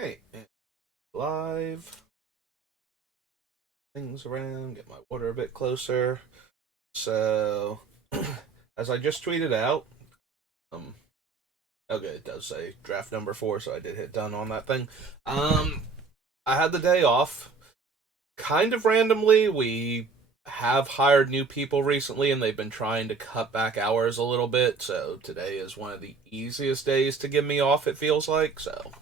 Hey, live things around, get my water a bit closer. So, as I just tweeted out, um, okay, it does say draft number 4, so I did hit done on that thing. Um, I had the day off. Kind of randomly, we have hired new people recently, and they've been trying to cut back hours a little bit. So today is one of the easiest days to give me off. It feels like so.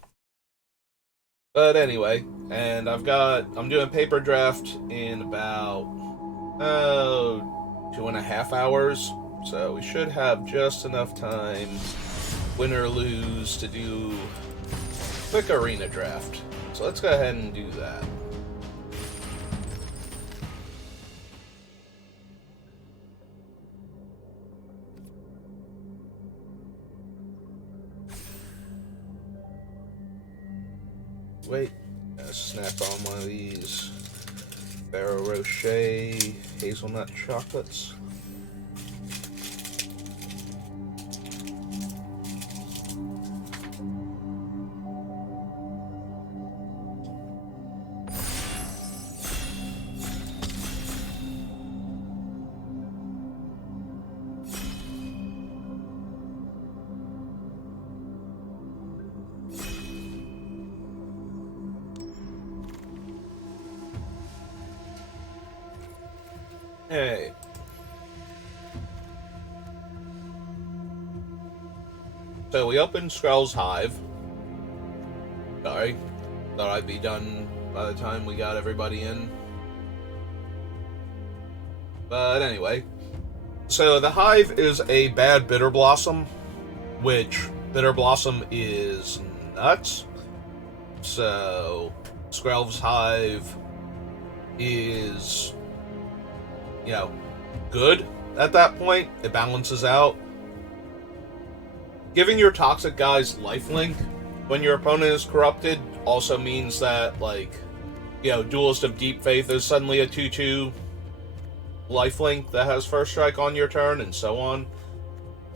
But anyway, and I'm doing paper draft in about 2.5 hours, so we should have just enough time, win or lose, to do quick arena draft. So let's go ahead and do that. Wait, snap on one of these Ferrero Rocher hazelnut chocolates. Hey. So we opened Skrull's Hive. Sorry. Thought I'd be done by the time we got everybody in. But anyway. So the Hive is a bad Bitter Blossom, which Bitter Blossom is nuts. So Skrull's Hive is, good at that point. It balances out. Giving your toxic guys lifelink when your opponent is corrupted also means that, Duelist of Deep Faith is suddenly a 2-2 lifelink that has first strike on your turn, and so on.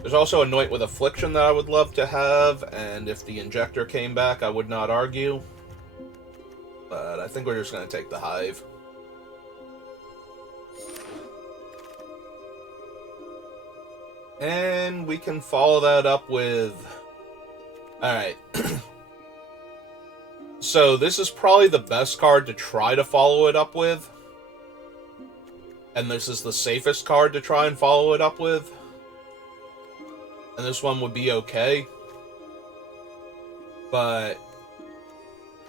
There's also Anoint with Affliction that I would love to have, and if the Injector came back, I would not argue. But I think we're just going to take the Hive. And we can follow that up with... Alright. So this is probably the best card to try to follow it up with. And this is the safest card to try and follow it up with. And this one would be okay. But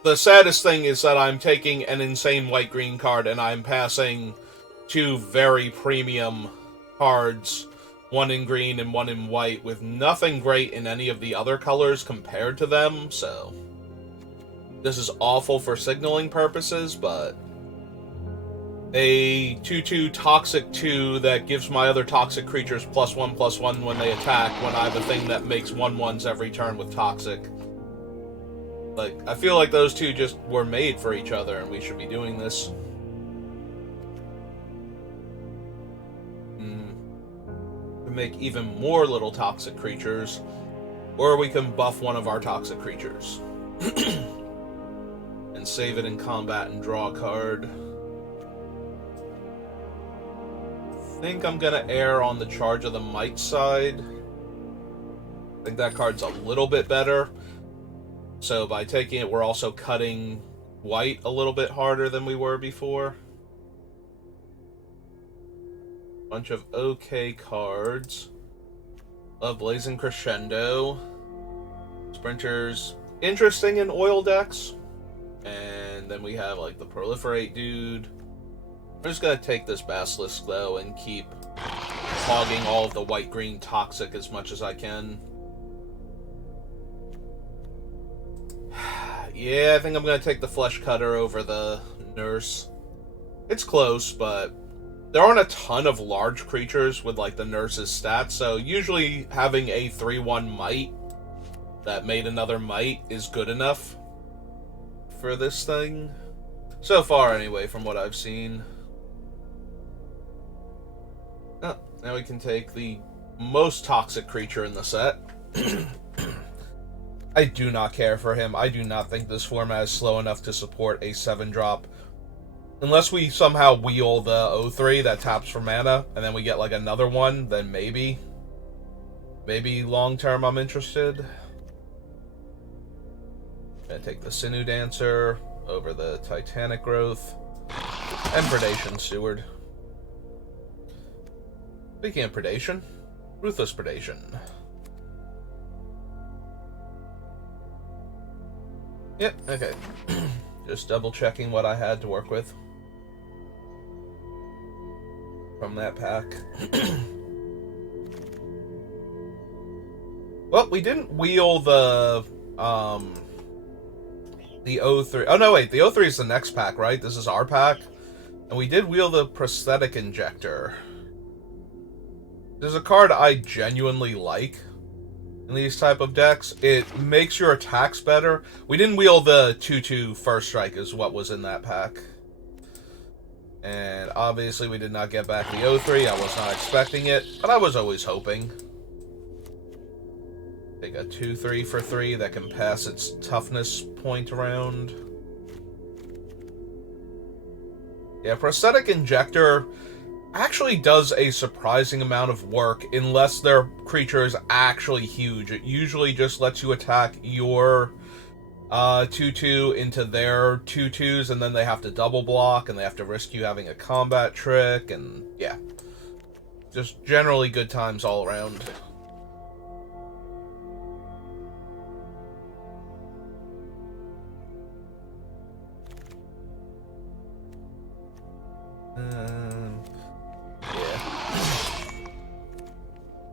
the saddest thing is that I'm taking an insane white-green card and I'm passing two very premium cards, one in green and one in white, with nothing great in any of the other colors compared to them, so this is awful for signaling purposes, but a 2-2 Toxic 2 that gives my other toxic creatures +1/+1 when they attack, when I have a thing that makes 1/1s every turn with Toxic. I feel like those two just were made for each other, and we should be doing this. To make even more little toxic creatures, or we can buff one of our toxic creatures. And save it in combat and draw a card. I think I'm gonna err on the Charge of the Might side. I think that card's a little bit better. So by taking it, we're also cutting white a little bit harder than we were before. Bunch of okay cards. Love Blazing Crescendo. Sprinters, interesting in oil decks. And then we have the Proliferate dude. I'm just gonna take this Basilisk though and keep hogging all of the white-green toxic as much as I can. Yeah, I think I'm gonna take the Flesh Cutter over the Nurse. It's close, but there aren't a ton of large creatures with the Nurse's stats, so usually having a 3/1 Might that made another Might is good enough for this thing. So far, anyway, from what I've seen. Oh, now we can take the most toxic creature in the set. I do not care for him. I do not think this format is slow enough to support a 7-drop. Unless we somehow wheel the O3 that taps for mana, and then we get like another one, then maybe. Maybe long term I'm interested. Gonna take the Sinew Dancer over the Titanic Growth and Predation Steward. Speaking of Predation, Ruthless Predation. Yep, okay. Just double checking what I had to work with from that pack. Well, we didn't wheel the O3. Oh no, wait, the O3 is the next pack, right? This is our pack. And we did wheel the Prosthetic Injector. There's a card I genuinely like in these type of decks. It makes your attacks better. We didn't wheel the 2/2 First Strike is what was in that pack. And obviously we did not get back the O3. I was not expecting it, but I was always hoping. Take a 2/3 for 3 that can pass its toughness point around. Yeah, Prosthetic Injector actually does a surprising amount of work unless their creature is actually huge. It usually just lets you attack your 2/2 into their 2/2s, and then they have to double block, and they have to risk you having a combat trick, and yeah. Just generally good times all around.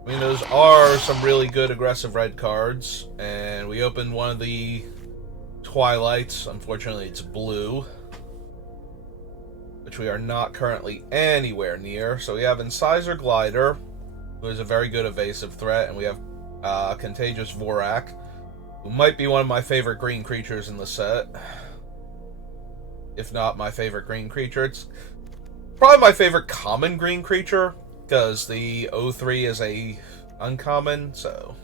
I mean, those are some really good aggressive red cards, and we opened one of the Twilights. Unfortunately, it's blue, which we are not currently anywhere near. So we have Incisor Glider, who is a very good evasive threat, and we have Contagious Vorak, who might be one of my favorite green creatures in the set. If not my favorite green creature. It's probably my favorite common green creature, because the O3 is a uncommon, so...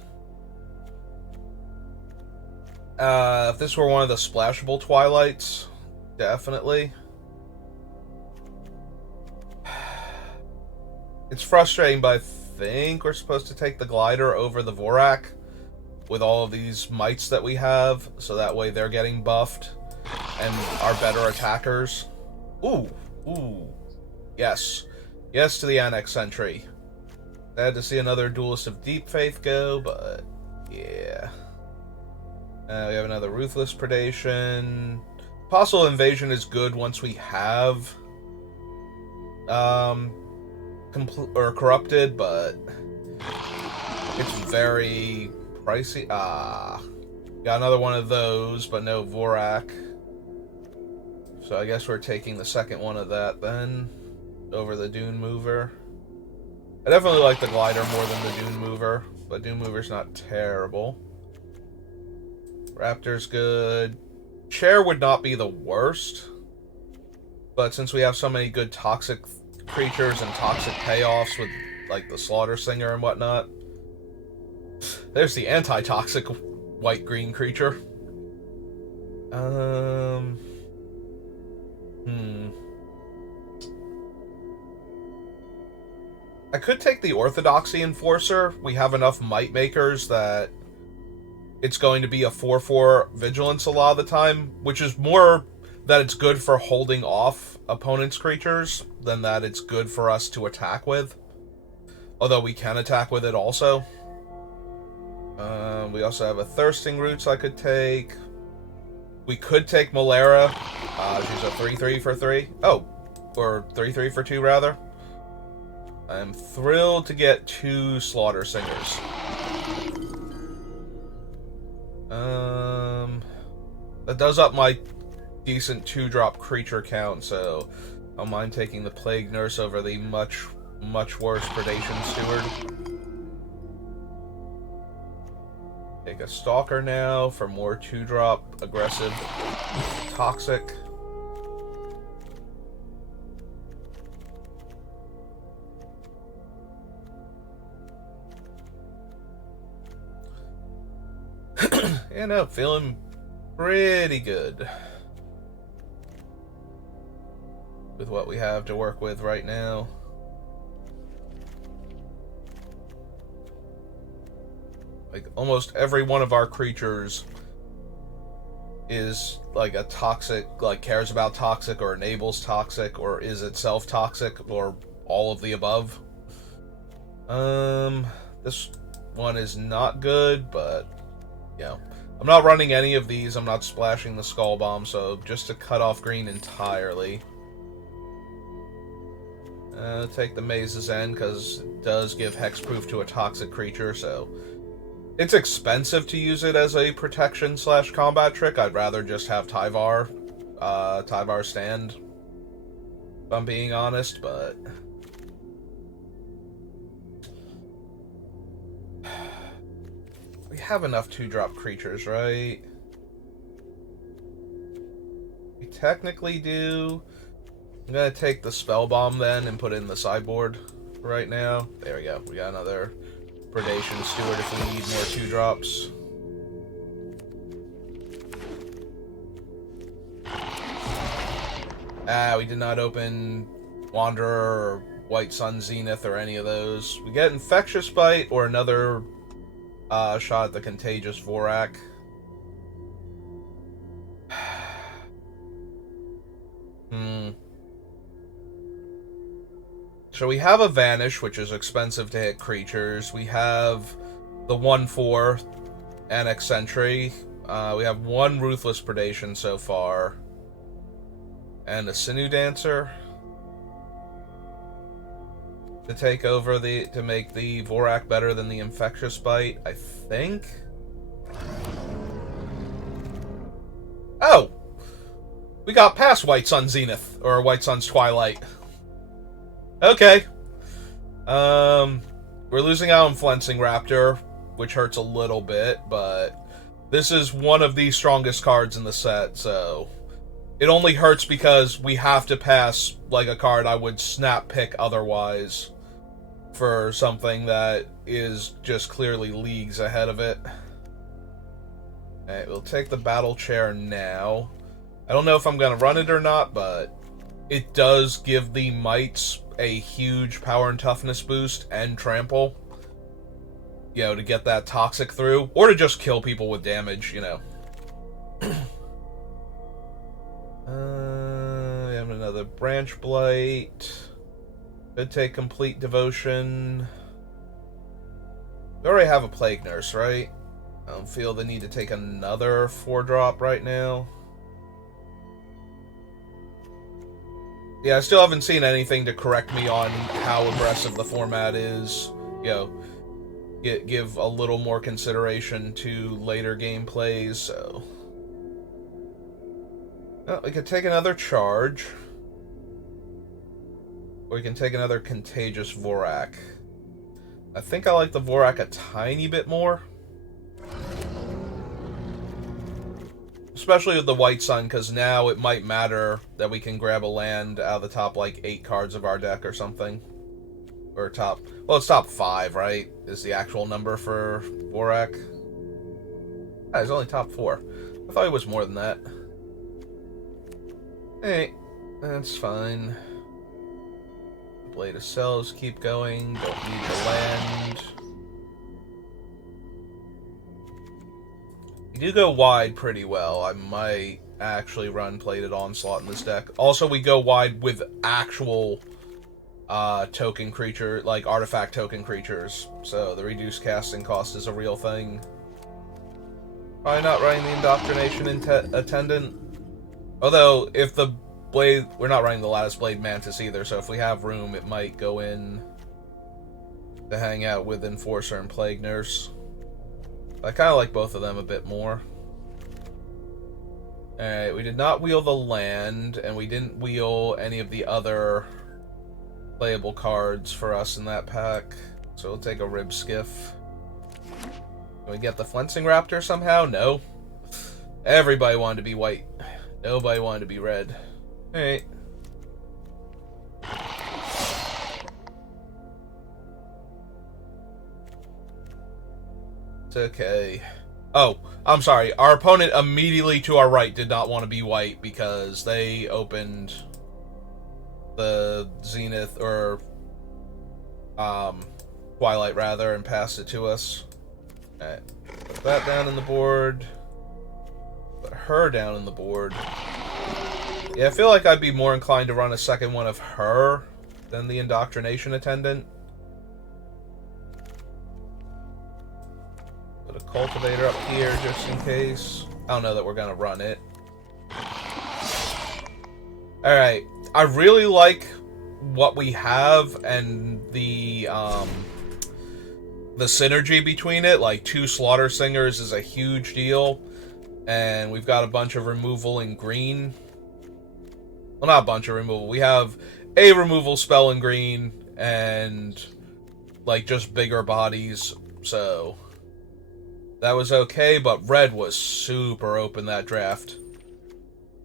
if this were one of the splashable Twilights, definitely. It's frustrating, but I think we're supposed to take the Glider over the Vorak with all of these mites that we have, so that way they're getting buffed and are better attackers. Ooh, ooh. Yes. Yes to the Annex Sentry. Sad to see another Duelist of Deep Faith go, but yeah. We have another Ruthless Predation. Apostle Invasion is good once we have Corrupted, but it's very pricey. Got another one of those, but no Vorak. So I guess we're taking the second one of that then, over the Dune Mover. I definitely like the Glider more than the Dune Mover, but Dune Mover's not terrible. Raptor's good. Chair would not be the worst, but since we have so many good toxic creatures and toxic payoffs with, like, the Slaughter Singer and whatnot. There's the anti-toxic white-green creature. I could take the Orthodoxy Enforcer. We have enough Might Makers that it's going to be a 4/4 Vigilance a lot of the time, which is more that it's good for holding off opponents' creatures than that it's good for us to attack with. Although we can attack with it also. We also have a Thirsting Roots I could take. We could take Malera. She's a 3/3 for 3. Oh, or 3/3 for 2 rather. I'm thrilled to get 2 Slaughter Singers. That does up my decent 2-drop creature count, so I don't mind taking the Plague Nurse over the much worse Predation Steward. Take a Stalker now for more 2-drop aggressive toxic. You know, feeling pretty good with what we have to work with right now. Like, almost every one of our creatures is like a toxic, like cares about toxic or enables toxic or is itself toxic or all of the above. This one is not good, but yeah. I'm not running any of these. I'm not splashing the Skull Bomb, so just to cut off green entirely. Take the Maze's End, because it does give hexproof to a toxic creature, so it's expensive to use it as a protection / combat trick. I'd rather just have Tyvar stand, if I'm being honest, but we have enough 2-drop creatures, right? We technically do. I'm gonna take the Spell Bomb then and put it in the sideboard right now. There we go. We got another Predation Steward if we need more 2-drops. We did not open Wanderer or White Sun Zenith or any of those. We get Infectious Bite or another shot at the Contagious Vorak. So we have a Vanish, which is expensive to hit creatures. We have the 1/4 Annex Sentry. We have one Ruthless Predation so far. And a Sinew Dancer to take over to make the Vorak better than the Infectious Bite, I think. Oh! We got past White Sun Zenith, or White Sun's Twilight. Okay. We're losing out on Flensing Raptor, which hurts a little bit, but this is one of the strongest cards in the set, so it only hurts because we have to pass like a card I would snap pick otherwise for something that is just clearly leagues ahead of it. Alright, we'll take the Battle Chair now. I don't know if I'm gonna run it or not, but it does give the Mites a huge power and toughness boost and trample. You know, to get that toxic through. Or to just kill people with damage, you know. We have another Branch Blight. Could take Complete Devotion. We already have a Plague Nurse, right? I don't feel the need to take another 4-drop right now. Yeah, I still haven't seen anything to correct me on how aggressive the format is. You know, give a little more consideration to later gameplays, so... Well, we could take another charge. Or we can take another Contagious Vorak. I think I like the Vorak a tiny bit more. Especially with the White Sun, because now it might matter that we can grab a land out of the top, like, 8 cards of our deck or something. Or top... Well, it's top 5, right? Is the actual number for Vorak. Ah, it's only top 4. I thought it was more than that. Hey, that's fine. Blade of Cells, keep going. Don't need the land. We do go wide pretty well. I might actually run Plated Onslaught in this deck. Also, we go wide with actual token creature, like artifact token creatures. So the reduced casting cost is a real thing. Probably not running the Indoctrination Attendant. Although, if the Blade... We're not running the Lattice Blade Mantis either, so if we have room, it might go in to hang out with Enforcer and Plague Nurse. I kind of like both of them a bit more. Alright, we did not wheel the land, and we didn't wheel any of the other playable cards for us in that pack. So we'll take a Rib Skiff. Can we get the Flensing Raptor somehow? No. Everybody wanted to be white. Nobody wanted to be red. Alright. It's okay. Oh, I'm sorry. Our opponent immediately to our right did not want to be white because they opened the Zenith, or Twilight rather, and passed it to us. Alright. Put that down in the board. Put her down in the board. Yeah, I feel like I'd be more inclined to run a second one of her than the Indoctrination Attendant. Put a Cultivator up here just in case. I don't know that we're gonna run it. Alright. I really like what we have and the synergy between it. Like, 2 Slaughter Singers is a huge deal. And we've got a bunch of removal in green. Well, not a bunch of removal. We have a removal spell in green and, like, just bigger bodies. So, that was okay, but red was super open that draft.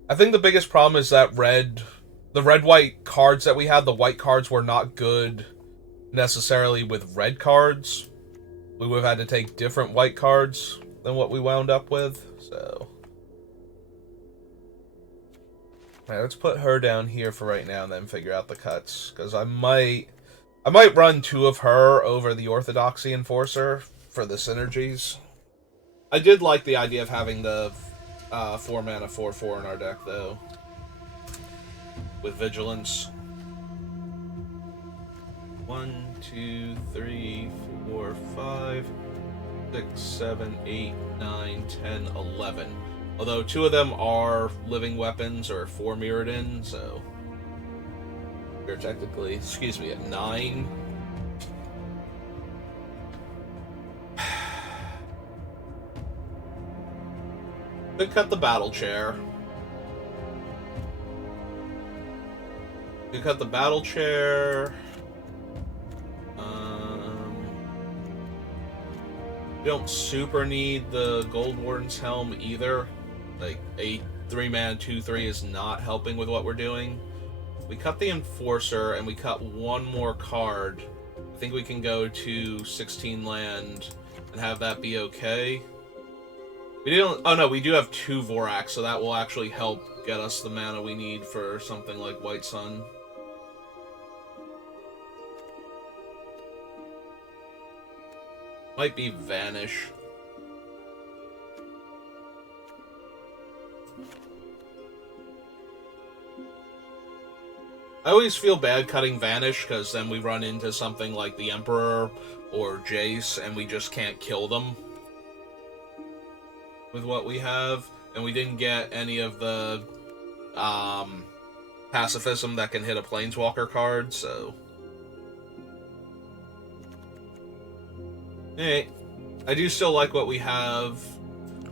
I think the biggest problem is that the red-white cards that we had, the white cards were not good necessarily with red cards. We would have had to take different white cards than what we wound up with, so. Alright, let's put her down here for right now and then figure out the cuts. Because I might run 2 of her over the Orthodoxy Enforcer for the synergies. I did like the idea of having the 4 mana 4/4 in our deck, though. With Vigilance. 1, 2, 3, 4, 5, 6, 7, 8, 9, 10, 11. Although 2 of them are living weapons or 4 Mirrodin, so we're technically, excuse me, at 9. Could cut the Battle Chair. Could cut the Battle Chair. Don't super need the Gold Warden's Helm either. Like, a 3-mana 2/3 is not helping with what we're doing. We cut the Enforcer and we cut 1 more card. I think we can go to 16 land and have that be okay. We don't. Oh no, we do have 2 Vorax, so that will actually help get us the mana we need for something like White Sun. Might be Vanish. I always feel bad cutting Vanish, because then we run into something like the Emperor or Jace, and we just can't kill them with what we have. And we didn't get any of the pacifism that can hit a Planeswalker card, so. Hey, I do still like what we have.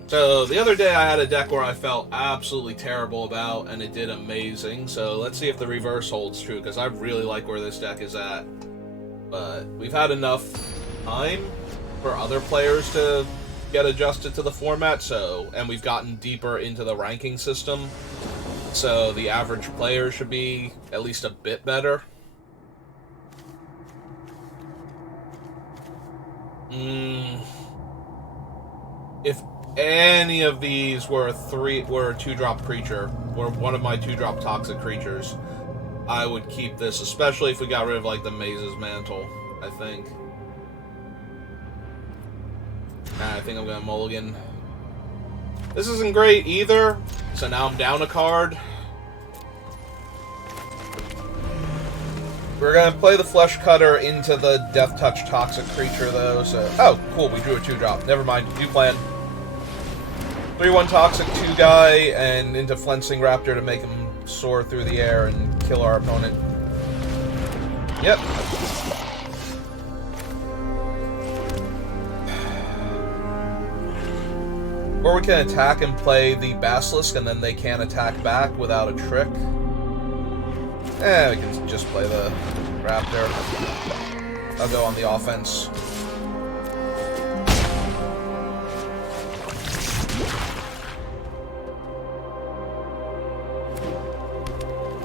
So, the other day I had a deck where I felt absolutely terrible about, and it did amazing. So, let's see if the reverse holds true, because I really like where this deck is at. But we've had enough time for other players to get adjusted to the format, so, and we've gotten deeper into the ranking system. So, the average player should be at least a bit better. If any of these were a 2-drop creature, or one of my 2-drop toxic creatures, I would keep this, especially if we got rid of, like, the Maze's Mantle, I think. I think I'm gonna mulligan. This isn't great either, so now I'm down a card. We're gonna play the Flesh Cutter into the Death Touch Toxic creature, though, so. Oh, cool, we drew a 2-drop. Never mind, new plan. 3/1 Toxic 2-guy, and into Flensing Raptor to make him soar through the air and kill our opponent. Yep. Or we can attack and play the Basilisk, and then they can't attack back without a trick. We can just play the Raptor. I'll go on the offense.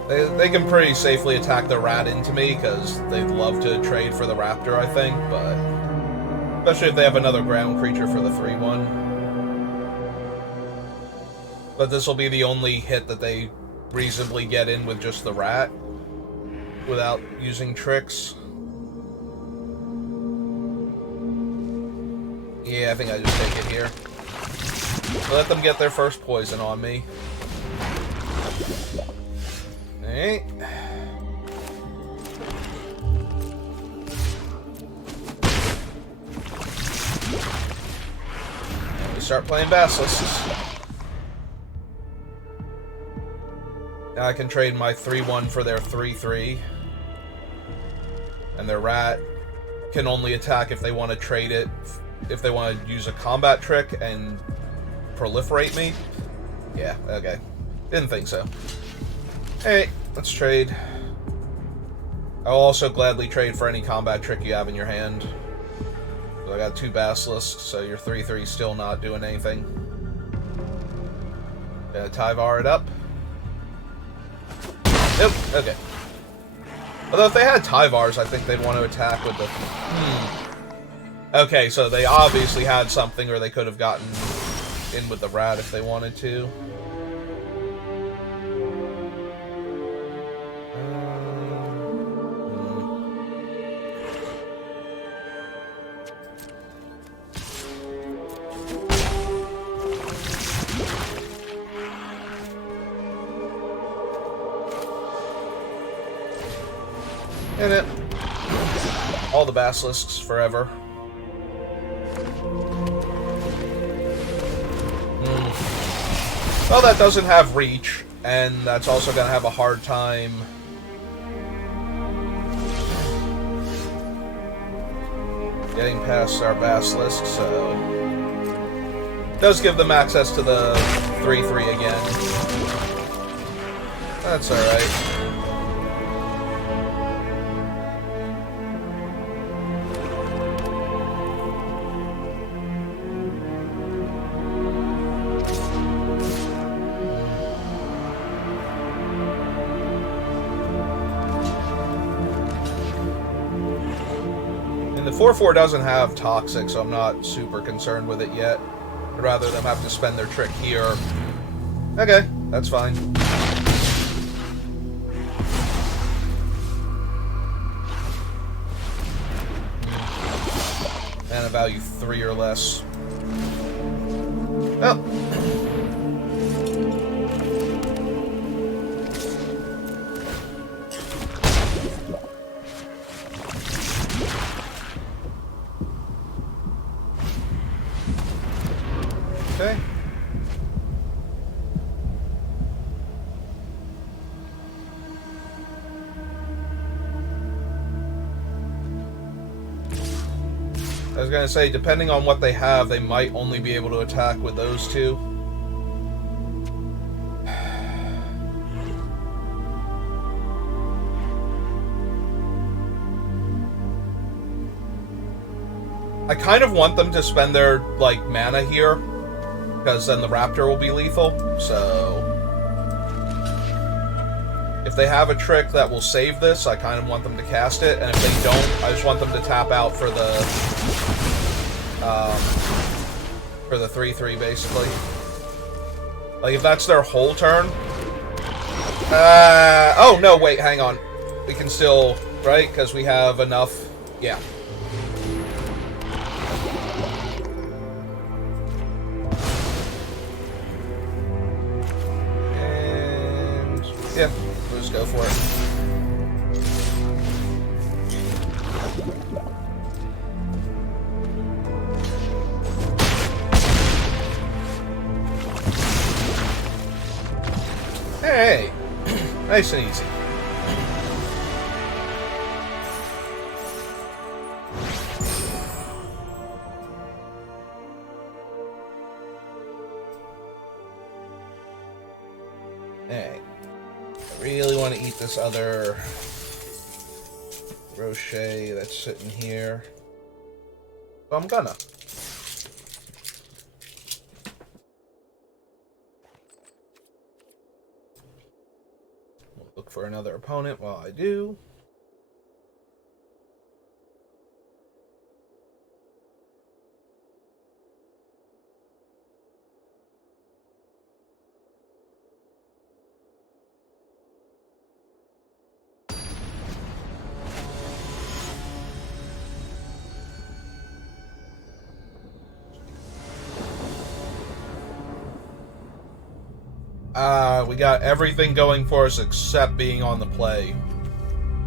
They can pretty safely attack the rat into me, because they'd love to trade for the Raptor, I think, but especially if they have another ground creature for the 3/1. But this will be the only hit that they reasonably get in with just the rat without using tricks. Yeah, I think I just take it here. Let them get their first poison on me. Alright. And we start playing Basilisks. Now I can trade my 3-1 for their 3-3. And their rat can only attack if they want to trade it, if they want to use a combat trick and proliferate me. Yeah, okay. Didn't think so. Hey, let's trade. I'll also gladly trade for any combat trick you have in your hand. So I got 2 Basilisks, so your 3-3 still not doing anything. Gonna Tyvar it up. Nope, okay. Although if they had Tyvars, I think they'd want to attack with the... Okay, so they obviously had something, or they could have gotten in with the rat if they wanted to. In it. All the Basilisks forever. Well, that doesn't have reach, and that's also going to have a hard time getting past our Basilisk, so it does give them access to the 3-3 again. That's alright. The 4-4 doesn't have Toxic, so I'm not super concerned with it yet. I'd rather them have to spend their trick here. Okay, that's fine. Mana value 3 or less. Oh. Okay. I was gonna say, depending on what they have, they might only be able to attack with those two. I kind of want them to spend their, like, mana here, because then the Raptor will be lethal, so... If they have a trick that will save this, I kind of want them to cast it, and if they don't, I just want them to tap out for the 3-3, basically. Like, if that's their whole turn... oh, no, wait, hang on. We can still... Right? Because we have enough... Yeah. And... Yeah, we'll just go for it. Hey! Nice and easy. Hey. I really want to eat this other Rocher that's sitting here. So I'm gonna. Look for another opponent while I do. We got everything going for us except being on the play.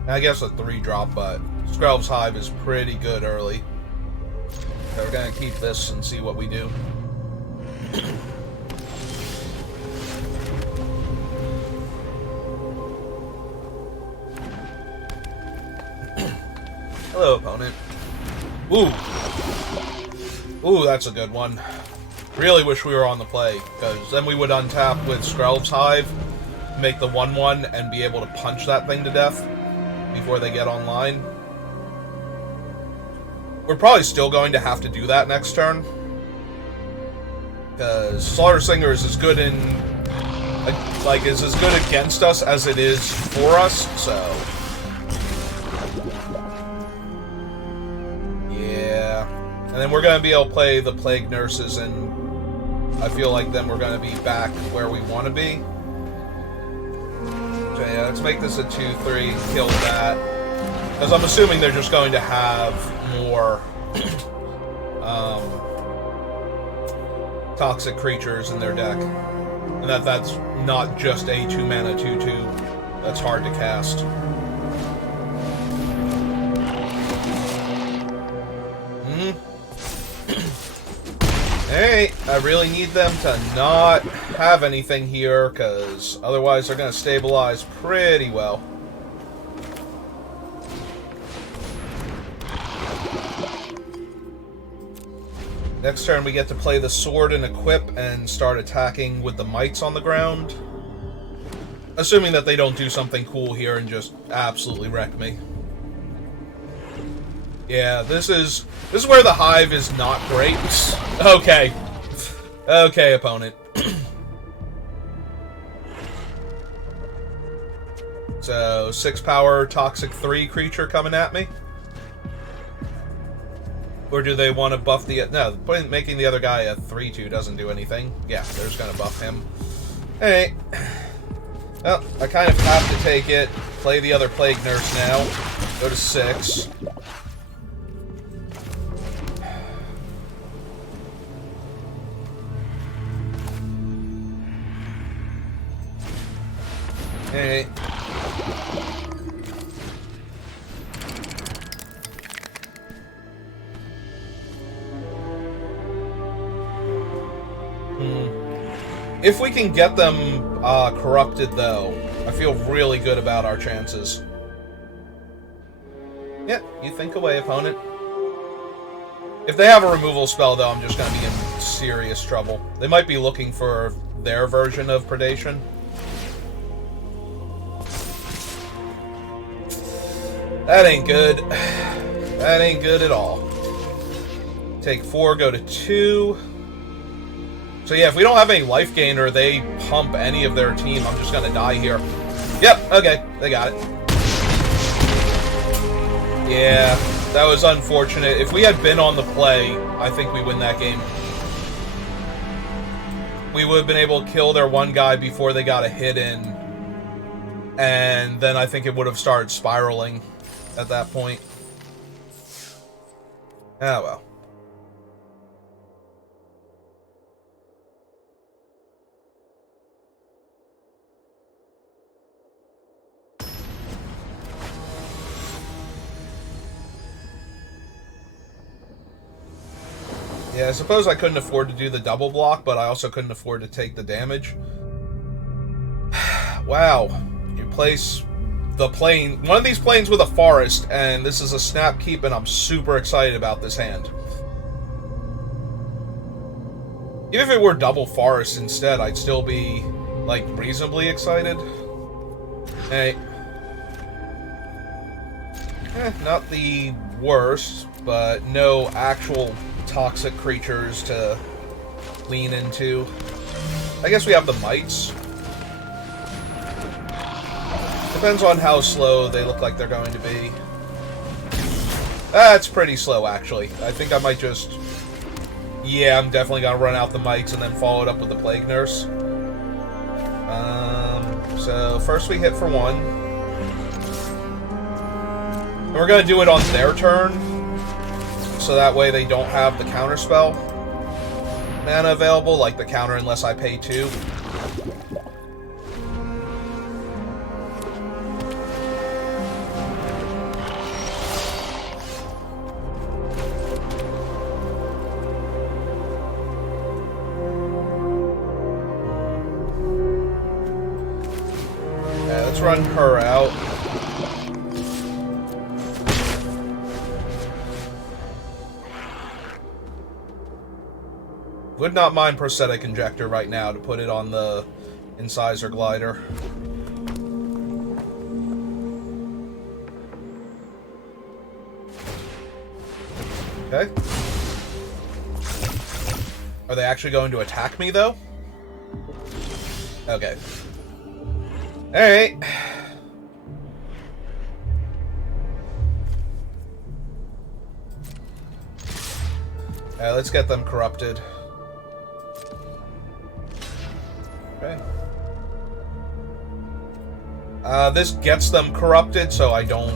I guess a 3-drop, but Skrelv's Hive is pretty good early. So we're gonna keep this and see what we do. Hello, opponent. Ooh. Ooh, that's a good one. Really wish we were on the play, because then we would untap with Skrelv's Hive, make the 1/1, and be able to punch that thing to death before they get online. We're probably still going to have to do that next turn, because Slaughter Singer is as good in... like, is as good against us as it is for us, so... yeah. And then we're going to be able to play the Plague Nurses, and I feel like then we're going to be back where we want to be. So yeah, let's make this a 2-3, kill that. Because I'm assuming they're just going to have more toxic creatures in their deck. And that's not just a 2-mana 2/2 that's hard to cast. Hey, I really need them to not have anything here, because otherwise they're going to stabilize pretty well. Next turn we get to play the sword and equip and start attacking with the mites on the ground. Assuming that they don't do something cool here and just absolutely wreck me. Yeah, this is where the Hive is not great. Okay. Okay, opponent. So, 6-power Toxic 3 creature coming at me? Or do they want to buff the... no, making the other guy a 3/2 doesn't do anything. Yeah, they're just going to buff him. Alright. Well, I kind of have to take it. Play the other Plague Nurse now. Go to 6. Hey. If we can get them corrupted, though, I feel really good about our chances. Yeah, you think away, opponent. If they have a removal spell, though, I'm just going to be in serious trouble. They might be looking for their version of Predation. That ain't good. That ain't good at all. Take 4, go to 2. So yeah, if we don't have any life gain or they pump any of their team, I'm just gonna die here. Yep, okay, they got it. Yeah, that was unfortunate. If we had been on the play, I think we win that game. We would have been able to kill their one guy before they got a hit in. And then I think it would have started spiraling at that point. Ah, well. Yeah, I suppose I couldn't afford to do the double block, but I also couldn't afford to take the damage. Wow. You place the plane, one of these planes with a forest, and this is a snap keep, and I'm super excited about this hand. Even if it were double forest instead, I'd still be, like, reasonably excited. Hey. Not the worst, but no actual toxic creatures to lean into. I guess we have the mites. Depends on how slow they look like they're going to be. That's pretty slow, actually. I think I might just... yeah, I'm definitely going to run out the mites and then follow it up with the Plague Nurse. So, first we hit for 1. And we're going to do it on their turn, so that way they don't have the counterspell mana available, like the counter unless I pay 2. let's run her out. Would not mind prosthetic injector right now to put it on the incisor glider. Okay. Are they actually going to attack me, though? Okay. Alright. Let's get them corrupted. Okay. This gets them corrupted, so I don't...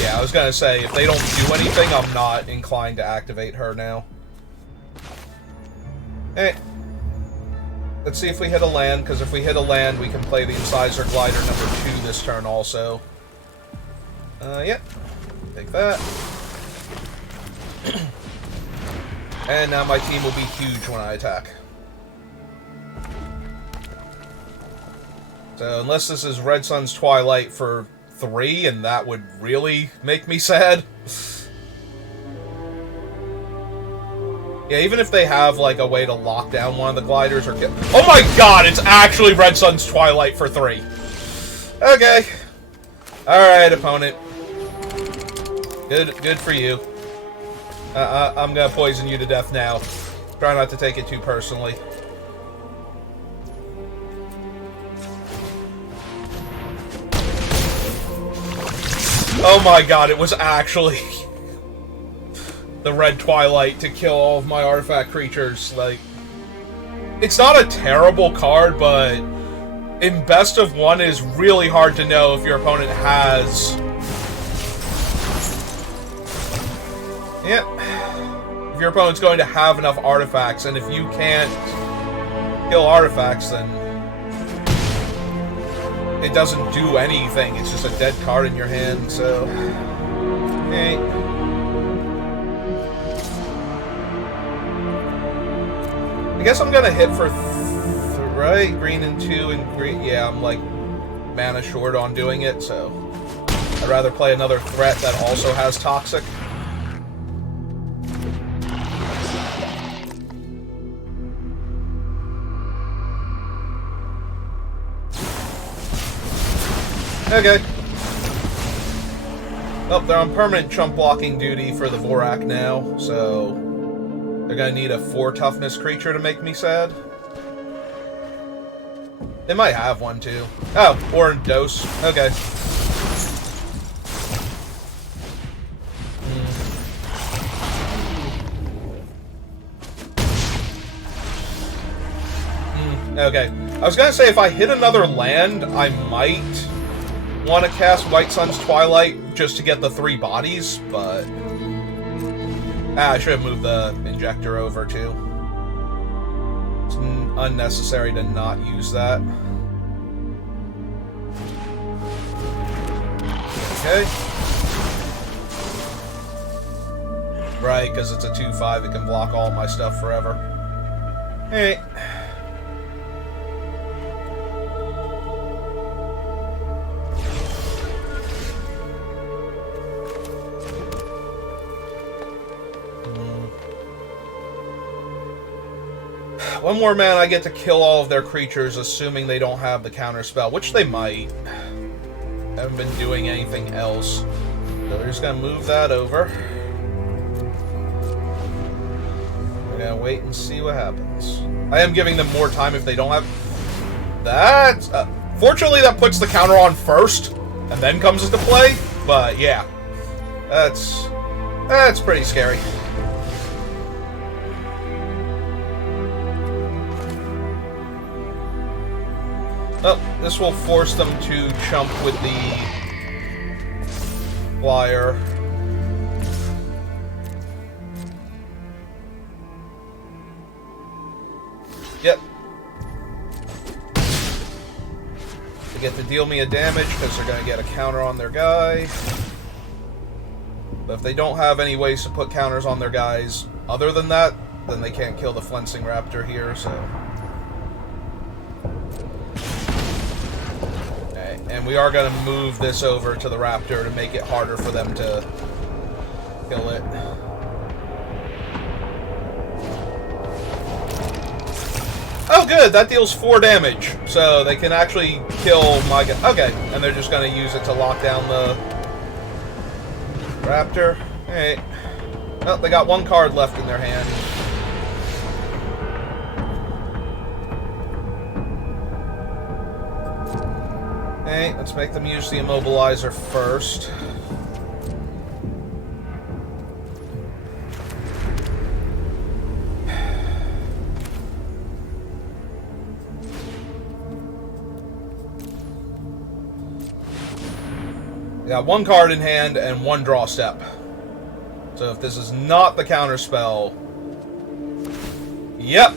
Yeah, I was gonna say, if they don't do anything, I'm not inclined to activate her now. Hey. Let's see if we hit a land, because if we hit a land, we can play the Incisor Glider number 2 this turn also. Yep. Take that. And now my team will be huge when I attack. So, unless this is Red Sun's Twilight for 3, and that would really make me sad. Yeah, even if they have, like, a way to lock down one of the gliders or get... Oh my god, it's actually Red Sun's Twilight for 3. Okay. Alright, opponent. Good for you. I'm gonna poison you to death now. Try not to take it too personally. Oh my god, it was actually the Red Twilight to kill all of my artifact creatures. Like, it's not a terrible card, but in best of one, it is really hard to know if your opponent has... Yep. If your opponent's going to have enough artifacts, and if you can't kill artifacts, then it doesn't do anything. It's just a dead card in your hand, so... Okay. I guess I'm gonna hit for... right? Green and 2 and green... Yeah, I'm, like, mana short on doing it, so... I'd rather play another threat that also has Toxic. Okay. Oh, they're on permanent chump blocking duty for the Vorak now, so they're gonna need a 4 toughness creature to make me sad. They might have one too. Oh, or a dose. Okay. Okay. I was gonna say if I hit another land, I might want to cast White Sun's Twilight just to get the 3 bodies, but... I should have moved the injector over, too. It's unnecessary to not use that. Okay. Right, because it's a 2/5, it can block all my stuff forever. Alright. One more man, I get to kill all of their creatures, assuming they don't have the counter spell, which they might. Haven't been doing anything else. So we're just gonna move that over. We're gonna wait and see what happens. I am giving them more time if they don't have... That... fortunately, that puts the counter on first, and then comes into play, but yeah. That's pretty scary. Oh, this will force them to chump with the flyer. Yep. They get to deal me a damage because they're going to get a counter on their guy. But if they don't have any ways to put counters on their guys other than that, then they can't kill the Flensing Raptor here, so... And we are going to move this over to the Raptor to make it harder for them to kill it. Oh, good. That deals 4 damage. So they can actually kill my guy. Okay. And they're just going to use it to lock down the Raptor. Alright. Well, they got 1 card left in their hand. Okay, let's make them use the immobilizer first. Got 1 card in hand and 1 draw step. So if this is not the counterspell... Yep.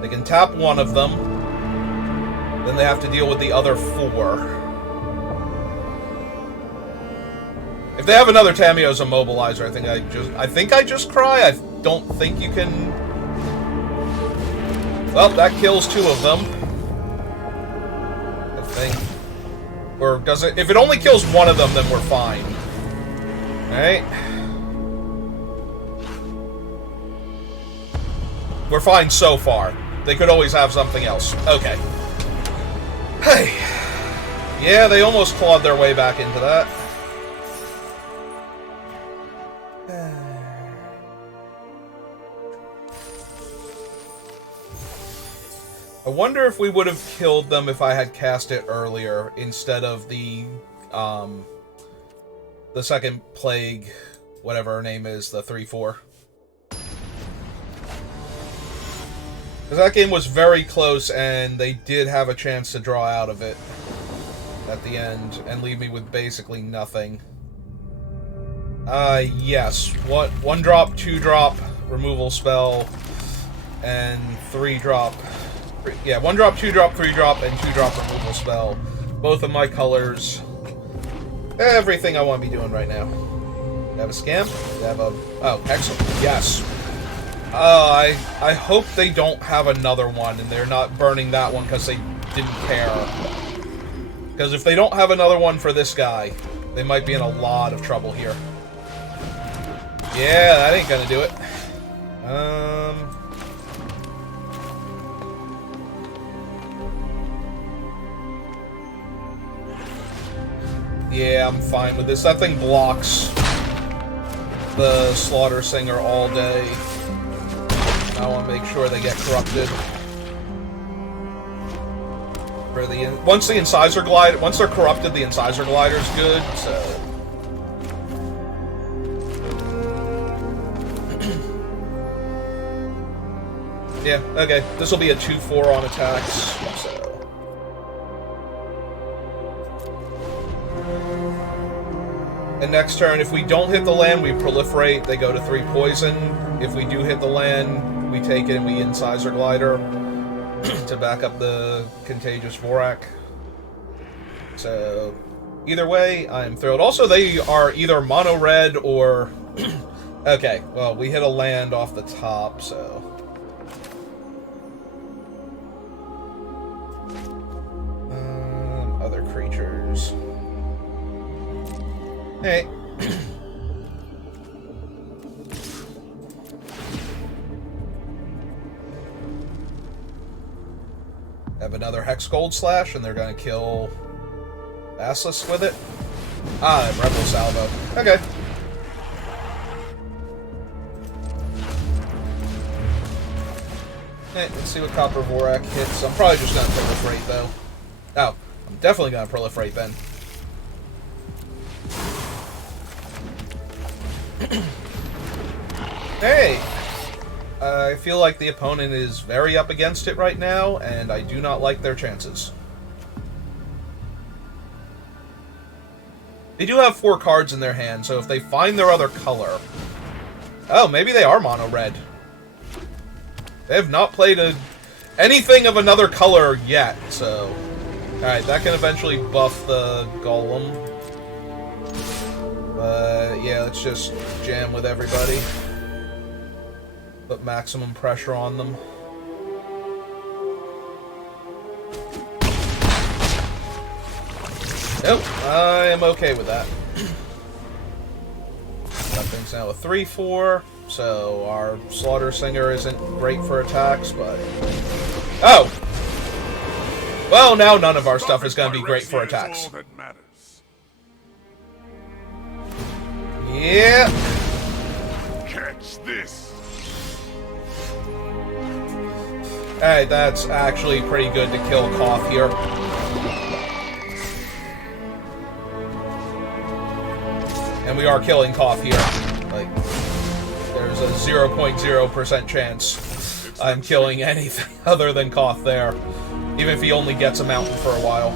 They can tap 1 of them. Then they have to deal with the other 4. If they have another Tamiyo's immobilizer, I think I just cry. I don't think you can. Well, that kills 2 of them. I think. Or does it? If it only kills 1 of them, then we're fine. Alright. We're fine so far. They could always have something else. Okay. Hey. Yeah, they almost clawed their way back into that. I wonder if we would have killed them if I had cast it earlier instead of the second plague, whatever her name is, the 3/4. Because that game was very close, and they did have a chance to draw out of it at the end and leave me with basically nothing. Yes. 1 drop, 2 drop removal spell, and 3 drop. Yeah, 1 drop, 2 drop, 3 drop, and 2 drop removal spell. Both of my colors. Everything I want to be doing right now. I have a scamp. I have a... Oh, excellent. Yes. I hope they don't have another one, and they're not burning that one because they didn't care. Because if they don't have another one for this guy, they might be in a lot of trouble here. Yeah, that ain't gonna do it. Yeah, I'm fine with this. That thing blocks the Slaughter Singer all day. I want to make sure they get corrupted. Once they're corrupted, the Incisor Glider's good, so... Yeah, okay. This will be a 2/4 on attacks, so... And next turn, if we don't hit the land, we proliferate, they go to 3 poison. If we do hit the land, we take it and we Incisor Glider to back up the Contagious Vorak. So, either way, I'm thrilled. Also, they are either mono red or... Okay, well, we hit a land off the top, so... Other creatures... Hey. Have another Hex Gold Slash, and they're gonna kill Basilisk with it. Ah, Rebel Salvo. Okay. Hey, let's see what Copper Vorak hits. I'm probably just gonna proliferate, though. Oh, I'm definitely gonna proliferate then. Hey! I feel like the opponent is very up against it right now, and I do not like their chances. They do have 4 cards in their hand, so if they find their other color... Oh, maybe they are mono red. They have not played anything of another color yet, so... Alright, that can eventually buff the Golem. Yeah, let's just jam with everybody. Put maximum pressure on them. Nope, I am okay with that. That thing's now a 3-4, so our Slaughter Singer isn't great for attacks, but... Oh! Well, now none of our stuff is going to be great for attacks. Yeah. Catch this. Hey, that's actually pretty good to kill Koth here. And we are killing Koth here. Like, there's a 0.0% chance I'm killing anything other than Koth there. Even if he only gets a mountain for a while.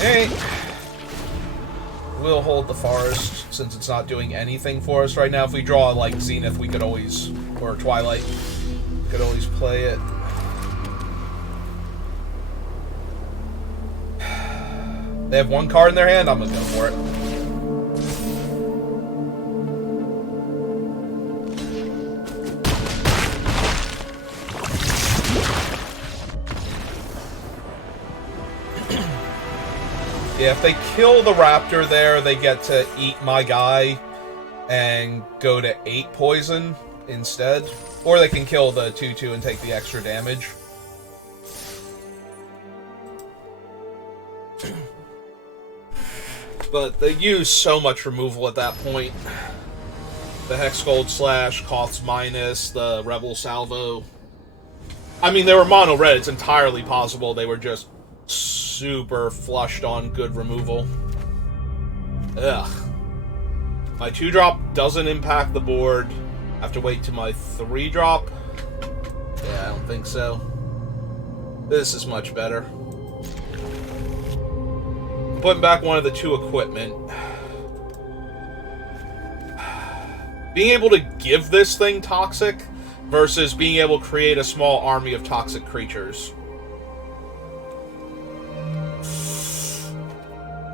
Hey, we'll hold the forest since it's not doing anything for us right now. If we draw like Zenith, we could always, or Twilight, we could always play it. They have one card in their hand, I'm gonna go for it. Yeah, if they kill the raptor there, they get to eat my guy and go to 8 poison instead. Or they can kill the 2/2 and take the extra damage. But they use so much removal at that point. The Hexgold Slash, Koth's Minus, the Rebel Salvo. I mean, they were mono red. It's entirely possible they were just super flushed on good removal. Ugh. My 2-drop doesn't impact the board. I have to wait to my 3-drop. Yeah, I don't think so. This is much better. Putting back one of the 2 equipment. Being able to give this thing toxic versus being able to create a small army of toxic creatures.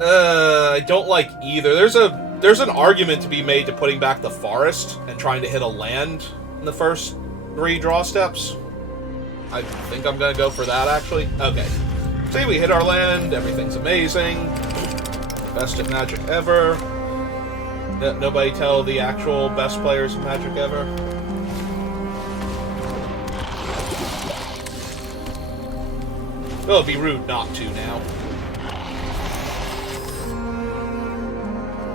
I don't like either. There's an argument to be made to putting back the forest and trying to hit a land in the first 3 draw steps. I think I'm gonna go for that, actually. Okay. See, we hit our land, everything's amazing. Best at Magic ever. Nobody tell the actual best players of Magic ever. Well, it'd be rude not to now.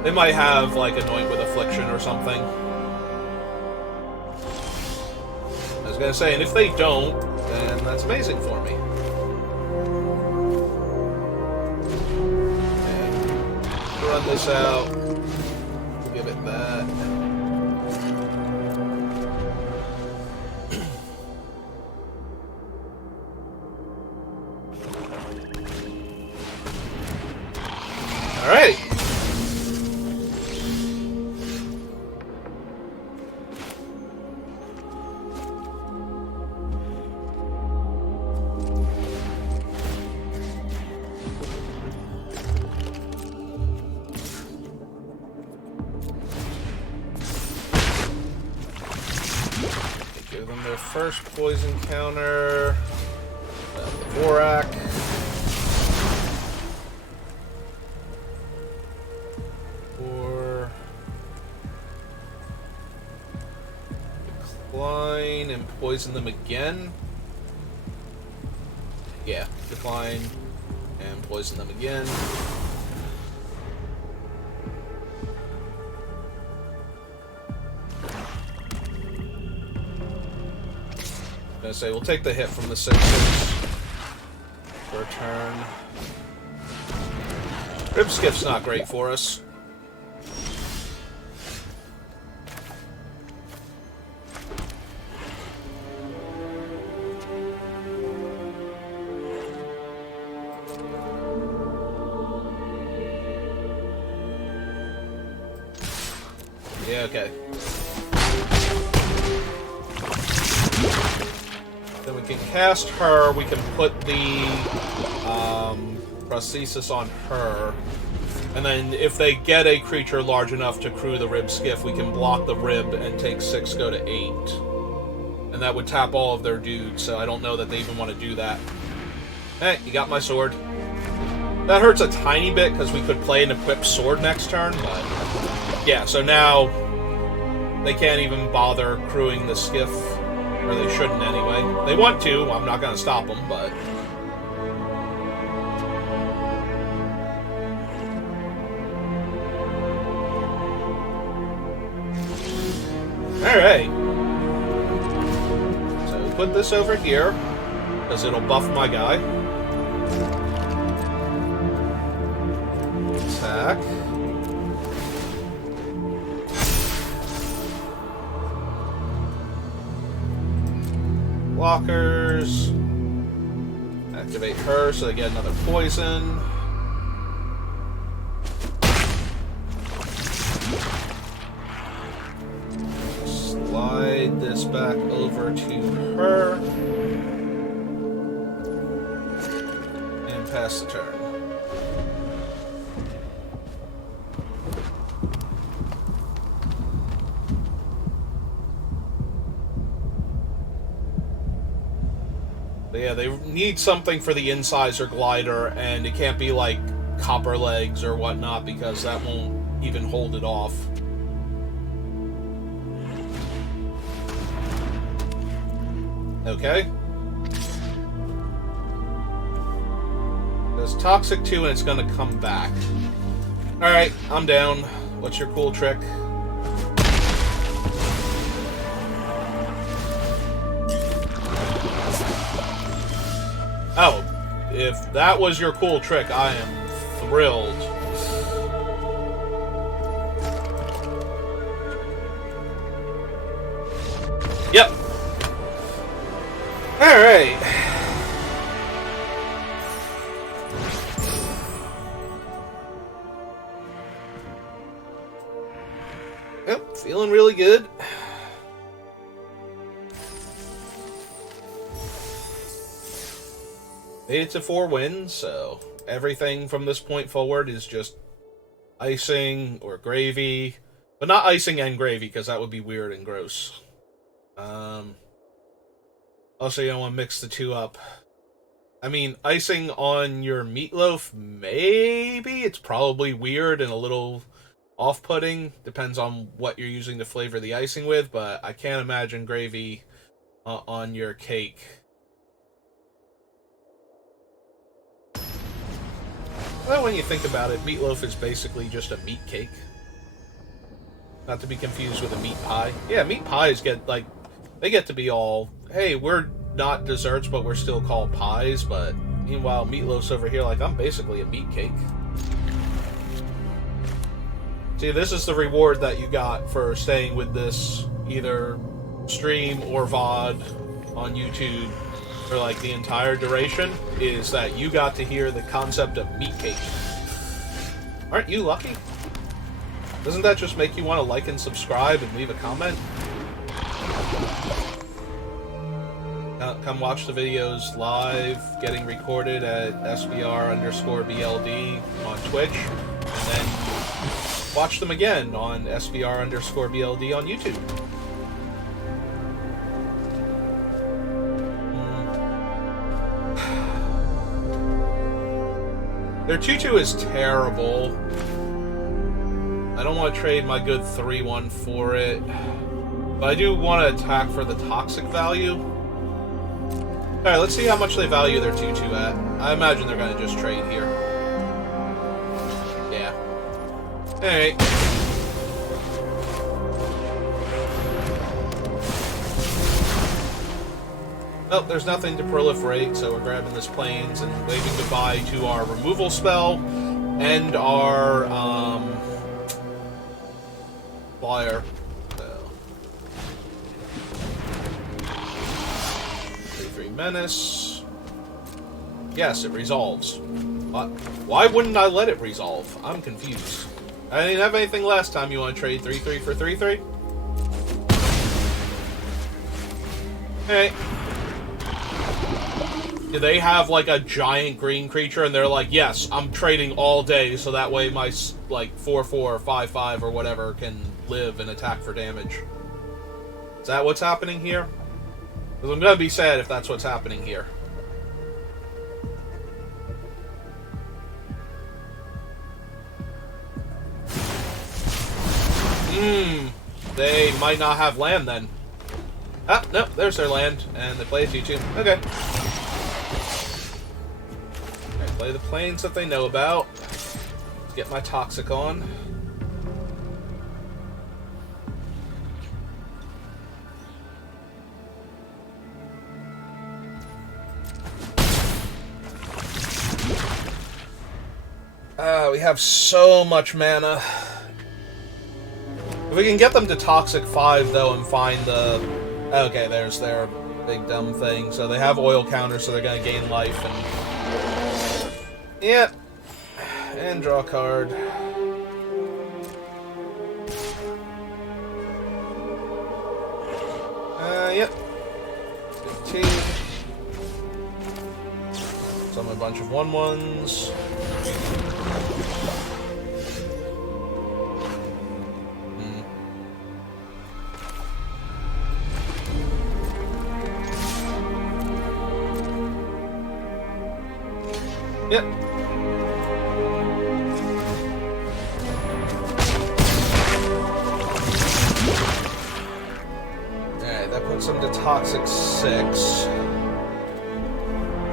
They might have, like, Anoint with Affliction or something. I was gonna say, and if they don't, then that's amazing for me. Okay. Run this out. Give it that. Alright. Give them their first poison counter. Vorak. Or decline and poison them again. Yeah, decline and poison them again. I was gonna say, we'll take the hit from the 6/6 for a turn. Ripskiff's not great for us. Yeah, okay. Then we can cast her, we can put the prosthesis on her. And then if they get a creature large enough to crew the rib skiff, we can block the rib and take 6, go to 8. And that would tap all of their dudes, so I don't know that they even want to do that. Hey, you got my sword. That hurts a tiny bit because we could play an equipped sword next turn, but... Yeah, so now they can't even bother crewing the skiff. Or they shouldn't anyway. They want to, I'm not going to stop them, but... Alright. So put this over here, because it'll buff my guy. Attack. Blockers. Activate her so they get another poison. Slide this back over to her. And pass the turn. But yeah, they need something for the incisor glider, and it can't be like copper legs or whatnot because that won't even hold it off. Okay. There's Toxic 2 and it's gonna come back. Alright, I'm down. What's your cool trick? Oh, if that was your cool trick, I am thrilled. Yep. Alright. Yep, feeling really good. Made it to 4 wins, so everything from this point forward is just icing or gravy. But not icing and gravy, because that would be weird and gross. Also, you don't want to mix the two up. I mean, icing on your meatloaf, maybe? It's probably weird and a little off-putting. Depends on what you're using to flavor the icing with, but I can't imagine gravy on your cake. Well, when you think about it, meatloaf is basically just a meat cake. Not to be confused with a meat pie. Yeah, meat pies get, like, they get to be all, hey, we're not desserts, but we're still called pies, but meanwhile, meatloaf's over here like, I'm basically a meat cake. See, this is the reward that you got for staying with this, either stream or VOD on YouTube for, like, the entire duration, is that you got to hear the concept of meat cake. Aren't you lucky? Doesn't that just make you want to like and subscribe and leave a comment? Come watch the videos live, getting recorded at SBR_BLD on Twitch, and then watch them again on SBR_BLD on YouTube. Their 2/2 is terrible. I don't want to trade my good 3/1 for it, but I do want to attack for the toxic value. Alright, let's see how much they value their 2/2 at. I imagine they're going to just trade here. Yeah. Alright. Oh, there's nothing to proliferate, so we're grabbing this planes and waving goodbye to our removal spell and our flyer. So 3/3 menace. Yes, it resolves. Why wouldn't I let it resolve? I'm confused. I didn't have anything last time. You want to trade 3/3 for 3/3? Alright. they have like a giant green creature, and they're like, yes, I'm trading all day, so that way my like 4/4 or 5/5 or whatever can live and attack for damage. Is that what's happening here? Because I'm gonna be sad if that's what's happening here. They might not have land then. Ah, no, there's their land, and they play a teaching. Okay. Alright, play the planes that they know about. Let's get my Toxic on. We have so much mana. If we can get them to Toxic 5, though, and find the... Okay, there's their big dumb thing. So they have oil counters, so they're going to gain life, and... Yep. And draw a card. Yep. 15. Summon a bunch of 1/1s. Yep. Alright, that puts him to Toxic 6.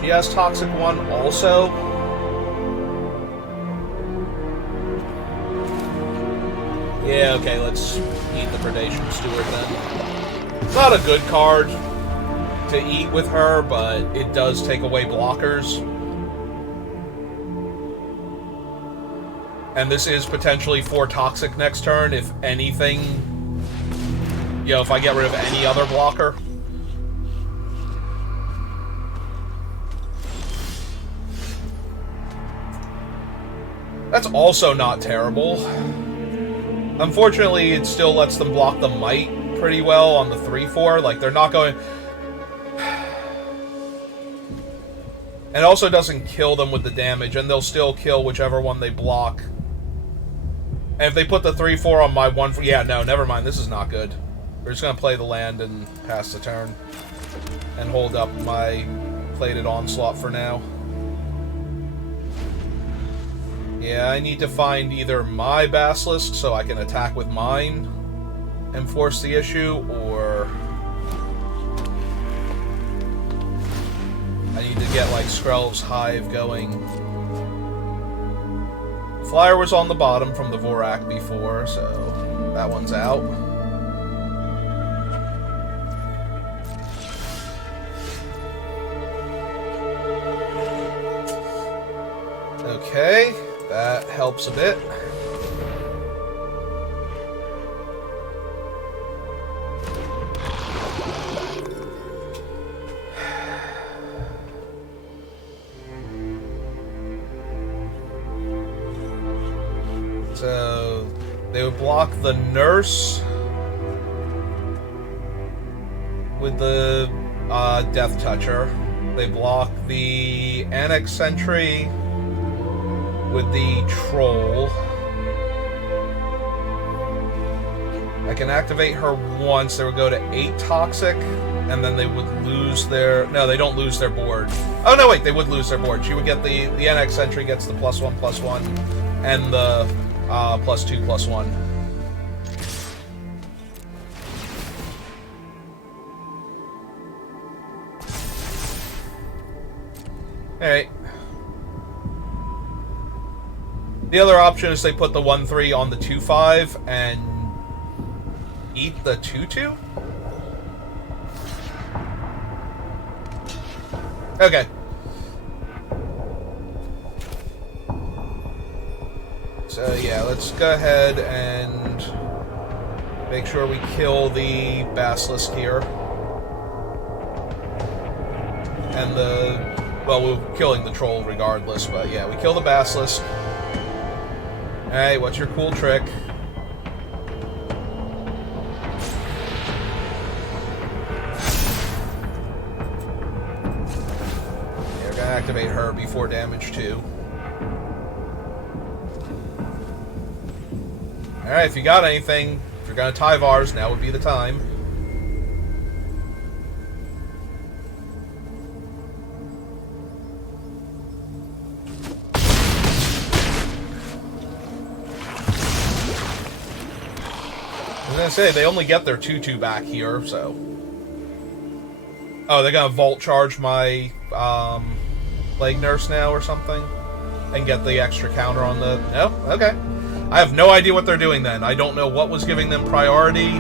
She has Toxic 1 also. Yeah, okay, let's eat the Predation Steward then. It's not a good card to eat with her, but it does take away blockers. And this is potentially 4 Toxic next turn, if anything. You know, if I get rid of any other blocker. That's also not terrible. Unfortunately, it still lets them block the Might pretty well on the 3/4. Like, they're not going... And it also doesn't kill them with the damage, and they'll still kill whichever one they block. And if they put the 3/4 on my 1... Yeah, no, never mind. This is not good. We're just going to play the land and pass the turn. And hold up my Plated Onslaught for now. Yeah, I need to find either my Basilisk so I can attack with mine and force the issue, or... I need to get, like, Skrelv's Hive going. Flyer was on the bottom from the Vorak before, so that one's out. Okay, that helps a bit. So they would block the Nurse with the Death Toucher. They block the Annex Sentry with the Troll. I can activate her once. They would go to 8 Toxic, and then they would lose their... No, they don't lose their board. Oh, no, wait, they would lose their board. She would get the NX Sentry gets the +1/+1, and the +2/+1. Alright. The other option is they put the 1/3 on the 2/5 and eat the 2/2? Okay. So yeah, let's go ahead and make sure we kill the Basilisk here. And the... Well, we're killing the Troll regardless, but yeah, we kill the Basilisk. Hey, what's your cool trick? activate her before damage 2. Alright, if you got anything, if you're gonna Tyvars, now would be the time. I was gonna say, they only get their 2-2 back here, so... Oh, they're gonna Volt Charge my, Leg Nurse now or something? And get the extra counter on the... No? Okay. I have no idea what they're doing then. I don't know what was giving them priority.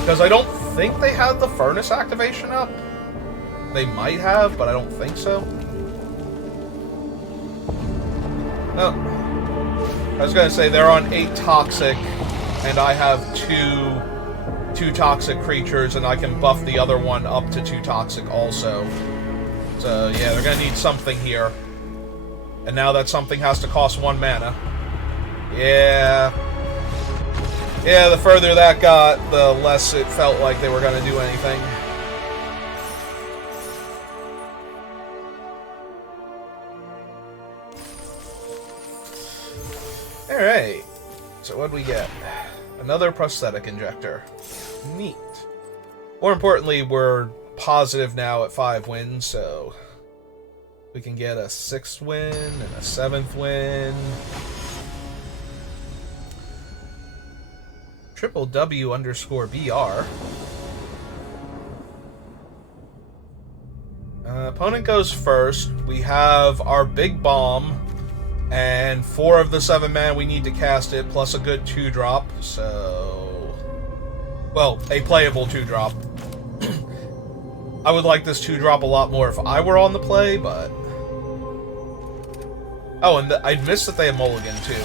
Because I don't think they had the Furnace activation up. They might have, but I don't think so. No. I was gonna say, they're on 8 Toxic, and I have 2 Toxic creatures, and I can buff the other one up to 2 Toxic also. So, yeah, they're gonna need something here. And now that something has to cost 1 mana. Yeah. Yeah, the further that got, the less it felt like they were gonna do anything. Alright. So what'd we get? Another prosthetic injector. Neat. More importantly, we're positive now at 5 wins, so... we can get a 6th win and a 7th win. W_BR. Opponent goes first. We have our big bomb, and 4 of the 7 mana we need to cast it, plus a good 2-drop, so... well, a playable 2-drop. I would like this 2-drop a lot more if I were on the play, but... oh, and I missed that they have Mulligan, too.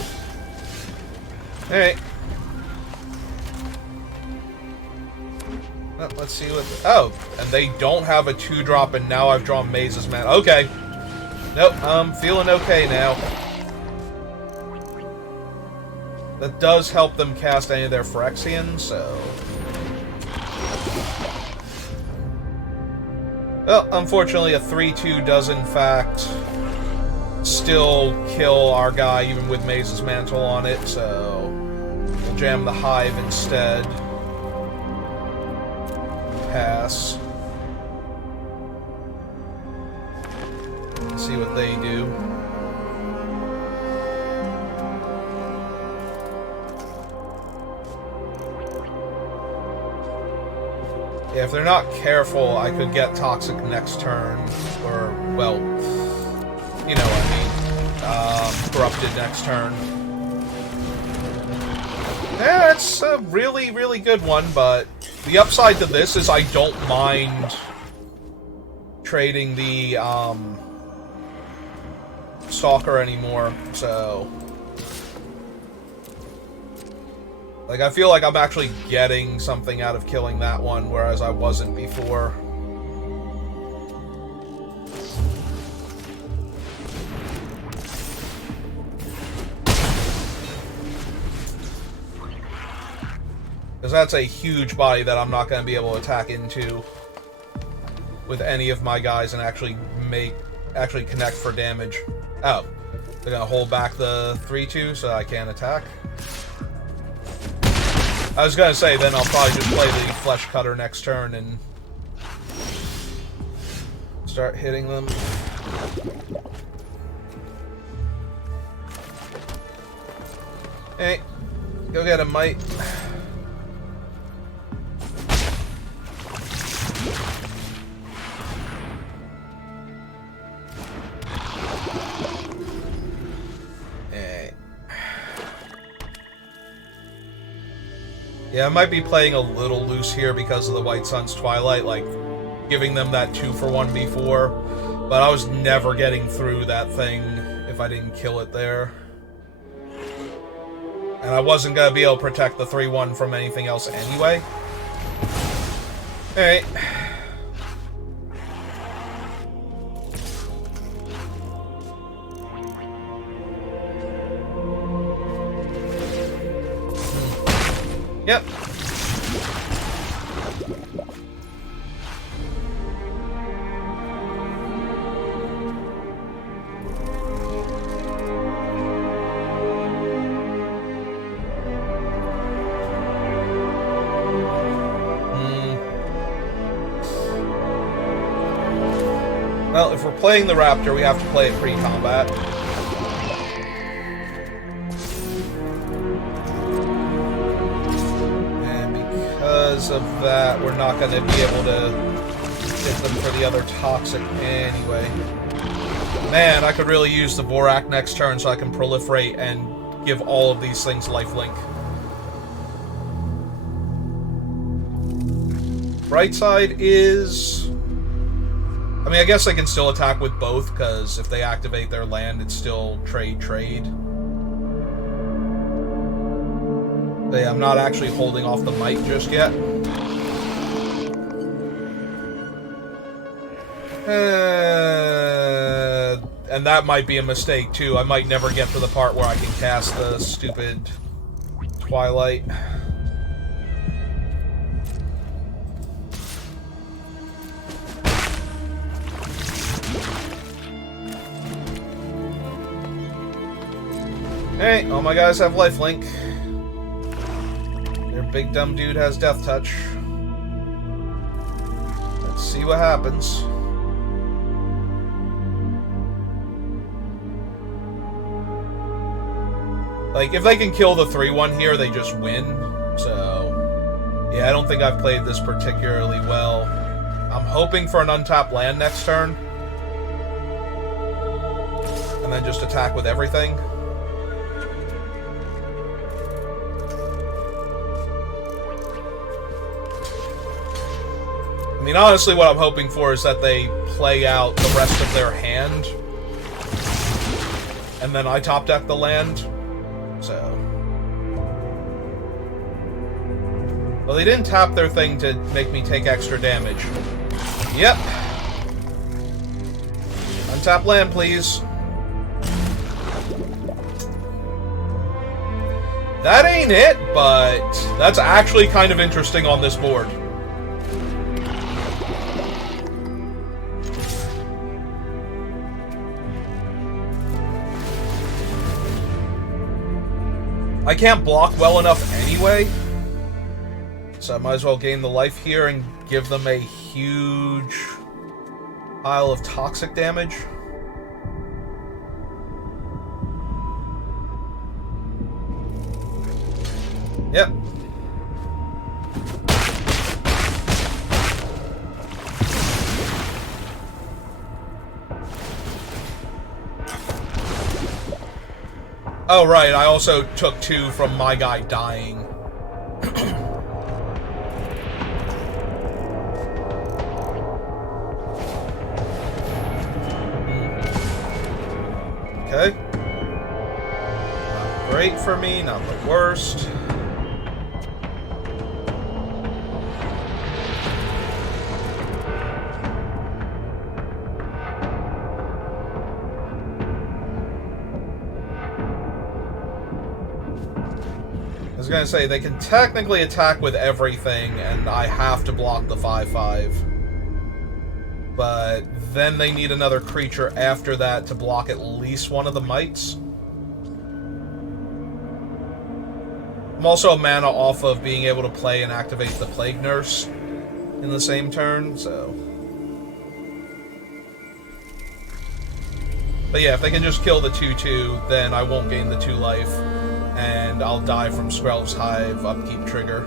Alright. Well, let's see what... oh, and they don't have a 2-drop, and now I've drawn Maze's mana. Okay. Nope, I'm feeling okay now. That does help them cast any of their Phyrexians, so... well, unfortunately, a 3-2 does, in fact... still kill our guy, even with Maze's Mantle on it, so... we'll jam the Hive instead. Pass. See what they do. Yeah, if they're not careful, I could get Toxic next turn, or, well... you know what I mean. Corrupted next turn. Yeah, it's a really, really good one, but the upside to this is I don't mind trading the, Stalker anymore, so... like, I feel like I'm actually getting something out of killing that one, whereas I wasn't before. Because that's a huge body that I'm not going to be able to attack into with any of my guys and actually connect for damage. Oh, they're going to hold back the 3-2 so I can't attack. I was going to say, then I'll probably just play the Flesh Cutter next turn and start hitting them. Hey, go get him, mate. Yeah, I might be playing a little loose here because of the White Sun's Twilight, like, giving them that 2-for-1 before, but I was never getting through that thing if I didn't kill it there. And I wasn't going to be able to protect the 3-1 from anything else anyway. Alright. Yep. Well, if we're playing the Raptor, we have to play it pre-combat. And because of that, we're not going to be able to hit them for the other toxic anyway. Man, I could really use the Vorak next turn so I can proliferate and give all of these things lifelink. Bright side is... I mean, I guess I can still attack with both, because if they activate their land, it's still trade. But yeah, I'm not actually holding off the might just yet. And that might be a mistake, too. I might never get to the part where I can cast the stupid Twilight. Hey, all my guys have lifelink. Their big dumb dude has death touch. Let's see what happens. Like, if they can kill the 3-1 here, they just win. So, yeah, I don't think I've played this particularly well. I'm hoping for an untapped land next turn. And then just attack with everything. I mean, honestly, what I'm hoping for is that they play out the rest of their hand. And then I top deck the land. So. Well, they didn't tap their thing to make me take extra damage. Yep. Untap land, please. That ain't it, but that's actually kind of interesting on this board. I can't block well enough anyway, so I might as well gain the life here and give them a huge pile of toxic damage. Yep. Oh, right, I also took 2 from my guy dying. Okay. Not great for me, not the worst. I was gonna say, they can technically attack with everything, and I have to block the 5/5. But then they need another creature after that to block at least one of the mites. I'm also a mana off of being able to play and activate the Plague Nurse in the same turn, so... But yeah, if they can just kill the 2/2, then I won't gain the 2 life. And I'll die from Skrelv's Hive upkeep trigger.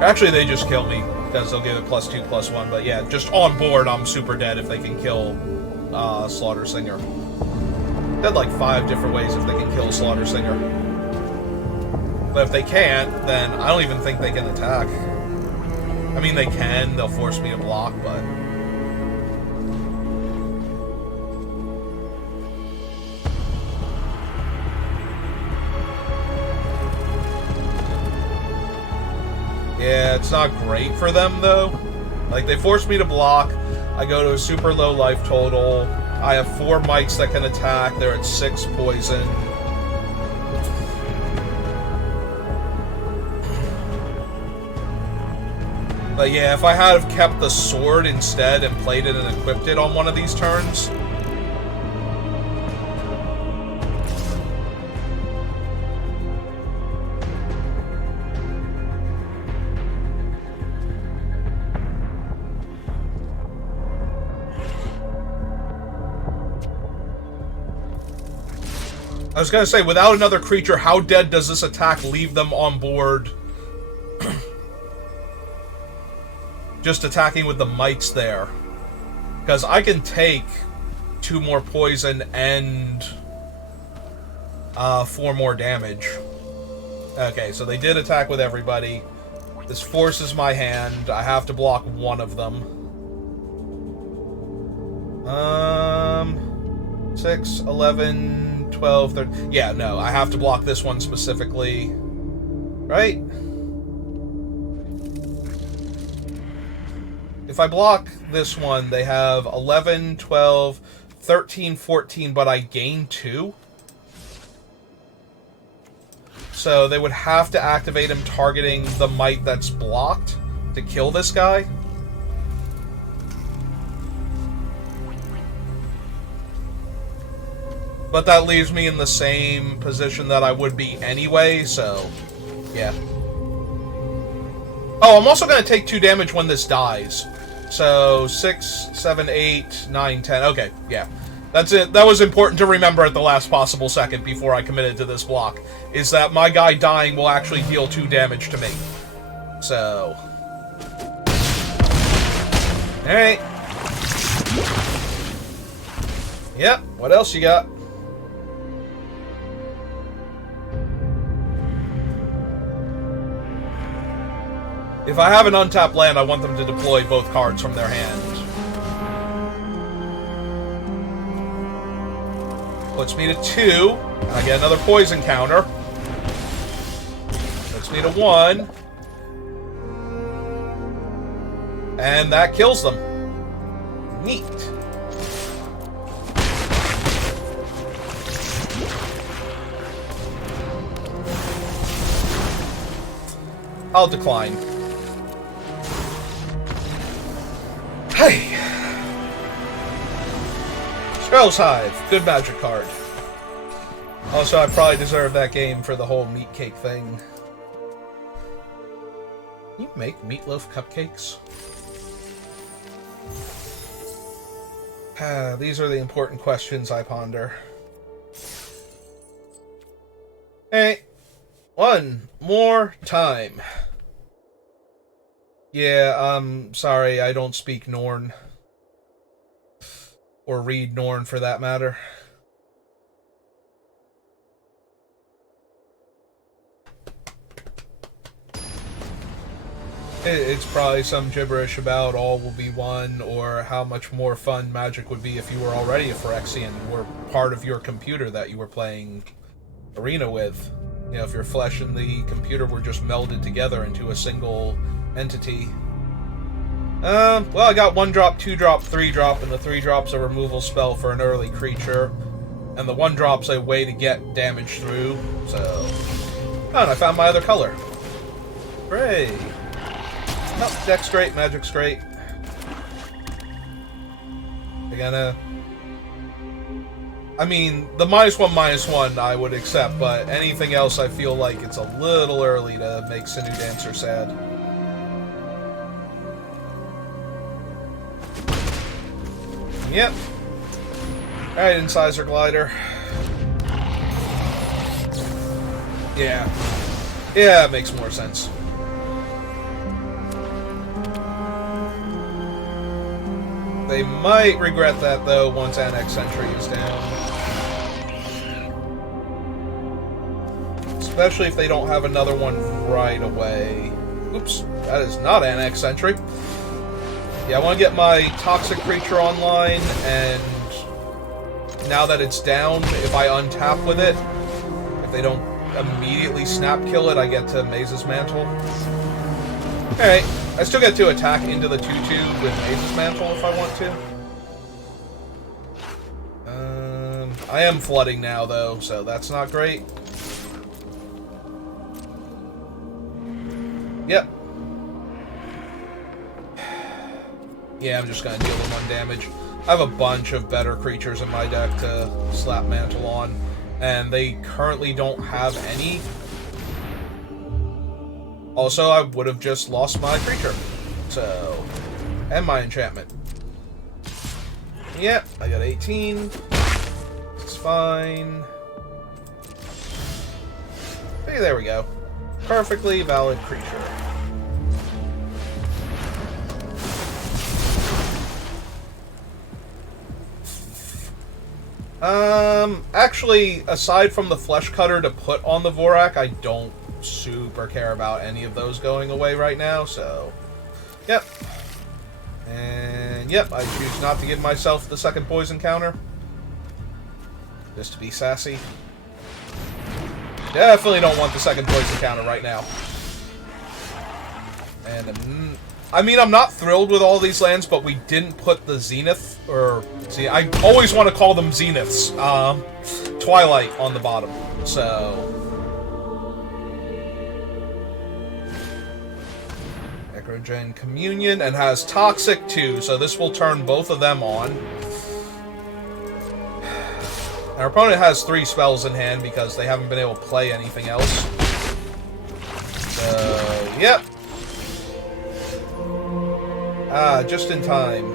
Actually, they just kill me, because they'll give it +2/+1, but yeah, just on board, I'm super dead if they can kill Slaughter Singer. Dead like 5 different ways if they can kill Slaughter Singer. But if they can't, then I don't even think they can attack. I mean, they can, they'll force me to block, but... Yeah, it's not great for them, though. Like, they force me to block. I go to a super low life total. I have 4 mites that can attack. They're at 6 poison. But yeah, if I had have kept the sword instead and played it and equipped it on one of these turns... I was gonna say, without another creature, how dead does this attack leave them on board? Just attacking with the mites there. Because I can take 2 more poison and 4 more damage. Okay, so they did attack with everybody. This forces my hand. I have to block one of them. 6, 11, 12, 13... Yeah, no, I have to block this one specifically. Right? If I block this one, they have 11, 12, 13, 14, but I gain 2. So they would have to activate him targeting the mite that's blocked to kill this guy. But that leaves me in the same position that I would be anyway, so yeah. Oh, I'm also going to take 2 damage when this dies. So 6, 7, 8, 9, 10. Okay, yeah. That's it. That was important to remember at the last possible second before I committed to this block. Is that my guy dying will actually deal 2 damage to me. So. Alright. Yep, what else you got? If I have an untapped land, I want them to deploy both cards from their hand. Puts me to 2. And I get another poison counter. Puts me to 1. And that kills them. Neat. I'll decline. Hey! Skrell's Hive. Good magic card. Also, I probably deserve that game for the whole meat cake thing. Can you make meatloaf cupcakes? These are the important questions I ponder. Hey, one more time. Yeah, sorry, I don't speak Norn. Or read Norn, for that matter. It's probably some gibberish about all will be one, or how much more fun Magic would be if you were already a Phyrexian and were part of your computer that you were playing Arena with. You know, if your flesh and the computer were just melded together into a single entity. Well, I got 1-drop, 2-drop, 3-drop, and the 3-drop's a removal spell for an early creature. And the 1-drop's a way to get damage through, so... Oh, and I found my other color. Hooray! Oh, deck's great, magic's great. I mean, the -1/-1 I would accept, but anything else I feel like it's a little early to make Sinu Dancer sad. Yep. Alright, Incisor Glider. Yeah. Yeah, it makes more sense. They might regret that, though, once Annex Sentry is down. Especially if they don't have another one right away. Oops, that is not Annex Sentry. Yeah, I want to get my Toxic Creature online, and now that it's down, if I untap with it, if they don't immediately snap kill it, I get to Maze's Mantle. Alright, I still get to attack into the 2/2 with Maze's Mantle if I want to. I am flooding now, though, so that's not great. Yep. Yeah, I'm just gonna deal them 1 damage. I have a bunch of better creatures in my deck to slap Mantle on, and they currently don't have any. Also, I would have just lost my creature. So, and my enchantment. Yep, I got 18. It's fine. Hey, there we go. Perfectly valid creature. Actually, aside from the Flesh Cutter to put on the Vorak, I don't super care about any of those going away right now, so... Yep. And, yep, I choose not to give myself the second poison counter. Just to be sassy. Definitely don't want the second poison counter right now. And, I mean, I'm not thrilled with all these lands, but we didn't put the Zenith, or, see, I always want to call them Zeniths, Twilight on the bottom, so... Necrogen Communion, and has Toxic too, so this will turn both of them on. Our opponent has 3 spells in hand because they haven't been able to play anything else. So, yep. Ah, just in time.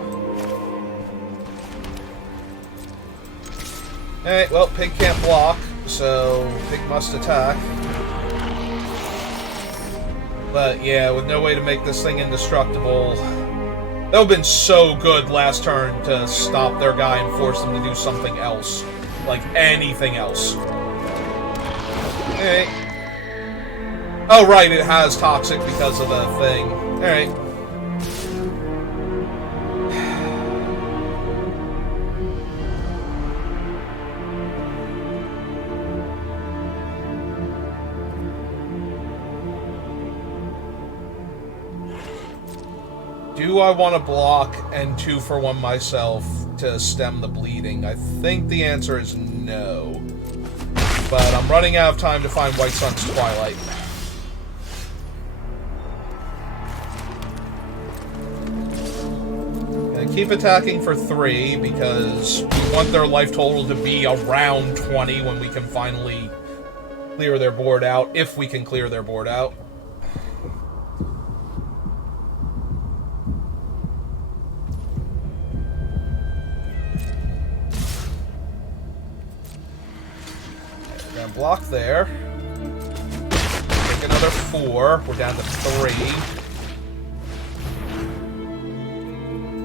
Alright, well, Pig can't block, so Pig must attack. But yeah, with no way to make this thing indestructible. That would have been so good last turn to stop their guy and force them to do something else. Like anything else. Alright. Oh right, it has Toxic because of the thing. Alright. Do I want to block and 2-for-1 myself to stem the bleeding? I think the answer is no. But I'm running out of time to find White Sun's Twilight. Gonna keep attacking for 3 because we want their life total to be around 20 when we can finally clear their board out, if we can clear their board out. Block there. Take another 4. We're down to 3.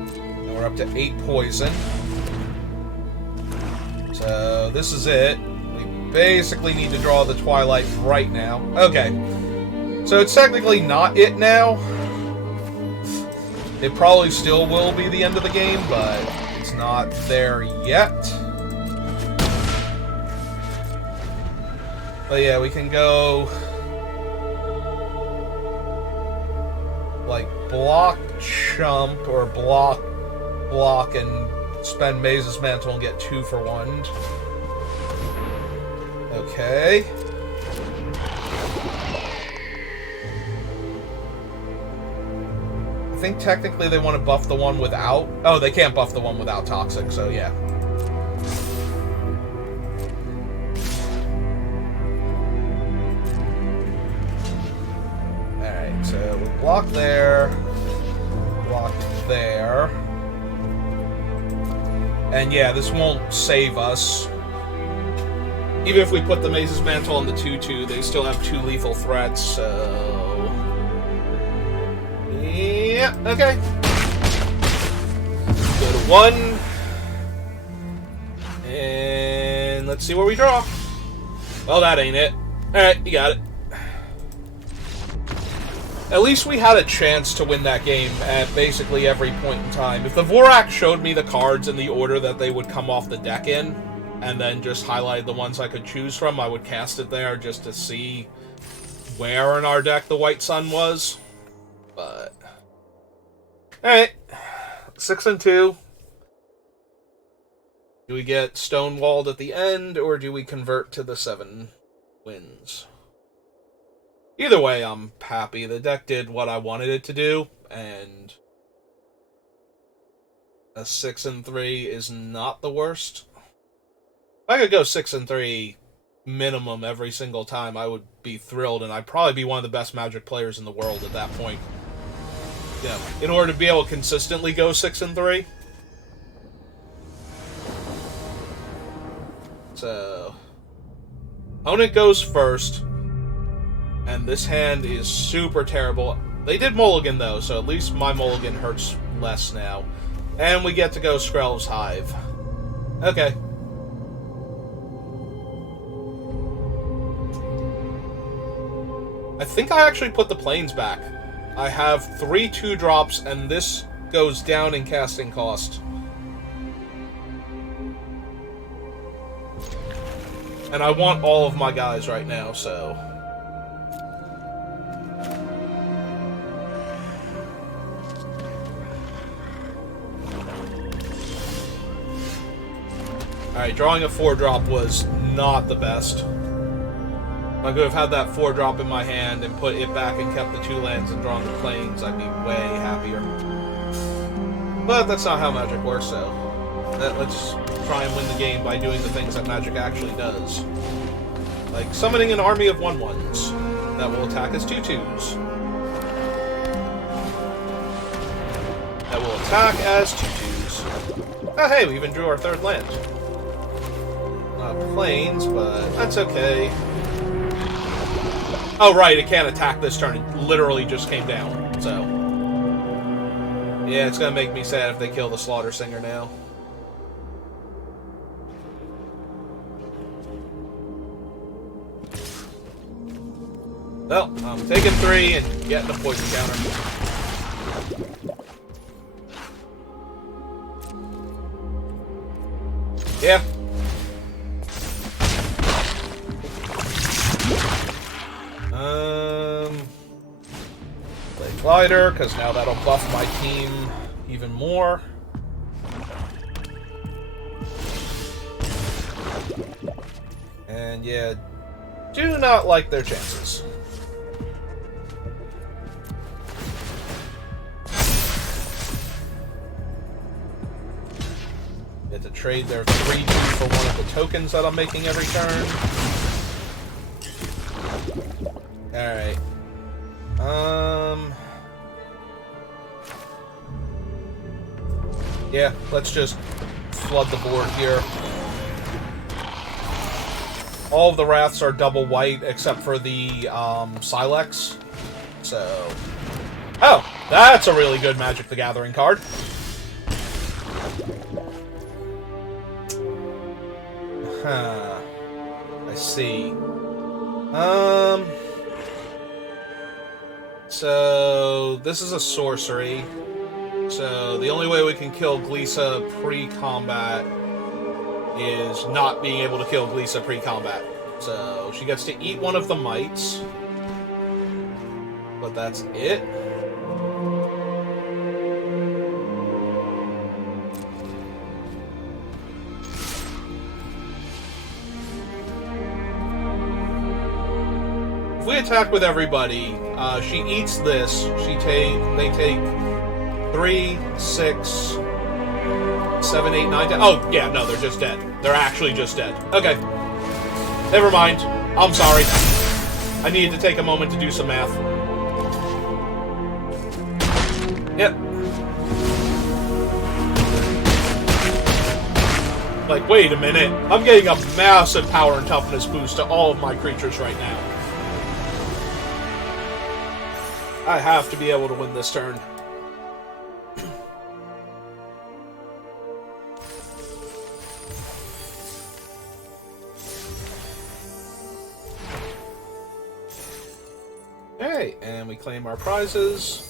And we're up to 8 poison. So this is it. We basically need to draw the Twilight right now. Okay. So it's technically not it now. It probably still will be the end of the game, but it's not there yet. But yeah, we can go like block Chump or block and spend Maze's Mantle and get 2-for-1. Okay. I think technically they want to buff the one without... Oh, they can't buff the one without Toxic, so yeah. So we block there, blocked there, and yeah, this won't save us. Even if we put the Maze's Mantle on the 2/2, they still have 2 lethal threats, so... Yeah, okay. Go to 1. And let's see where we draw. Well, that ain't it. Alright, you got it. At least we had a chance to win that game at basically every point in time. If the Vorak showed me the cards in the order that they would come off the deck in, and then just highlighted the ones I could choose from, I would cast it there just to see where in our deck the White Sun was. But... Alright. 6-2. Do we get stonewalled at the end, or do we convert to the 7 wins? Either way, I'm happy. The deck did what I wanted it to do, and a 6-3 is not the worst. If I could go 6-3 minimum every single time, I would be thrilled, and I'd probably be one of the best Magic players in the world at that point. Yeah, in order to be able to consistently go 6-3. So, opponent goes first. And this hand is super terrible. They did mulligan, though, so at least my mulligan hurts less now. And we get to go Skrell's Hive. Okay. I think I actually put the planes back. I have 3 2-drops, and this goes down in casting cost. And I want all of my guys right now, so... Alright, drawing a 4-drop was not the best. If I could have had that 4-drop in my hand and put it back and kept the 2 lands and drawn the planes, I'd be way happier. But that's not how Magic works, so... let's try and win the game by doing the things that Magic actually does. Like summoning an army of 1/1s that will attack as 2/2s. That will attack as 2/2s. Oh hey, we even drew our 3rd land. Not planes, but that's okay. Oh right, it can't attack this turn. It literally just came down, so... Yeah, it's gonna make me sad if they kill the Slaughter Singer now. Well, I'm taking 3 and getting a poison counter. Yeah. Play Glider, because now that'll buff my team even more. And yeah, do not like their chances. Get to trade their 3/2 for one of the tokens that I'm making every turn. Alright. Yeah, let's just flood the board here. All of the Wraths are double white except for the Silex. So... Oh! That's a really good Magic the Gathering card. Huh. I see. So this is a sorcery. So the only way we can kill Gleesa pre-combat is not being able to kill Gleesa pre-combat. So she gets to eat one of the mites. But that's it. If we attack with everybody, she eats this. They take 3, 6, 7, 8, 9, 10. Oh, yeah, no, they're just dead. They're actually just dead. Okay. Never mind. I'm sorry. I needed to take a moment to do some math. Yep. Like, wait a minute. I'm getting a massive power and toughness boost to all of my creatures right now. I have to be able to win this turn. Okay, and we claim our prizes.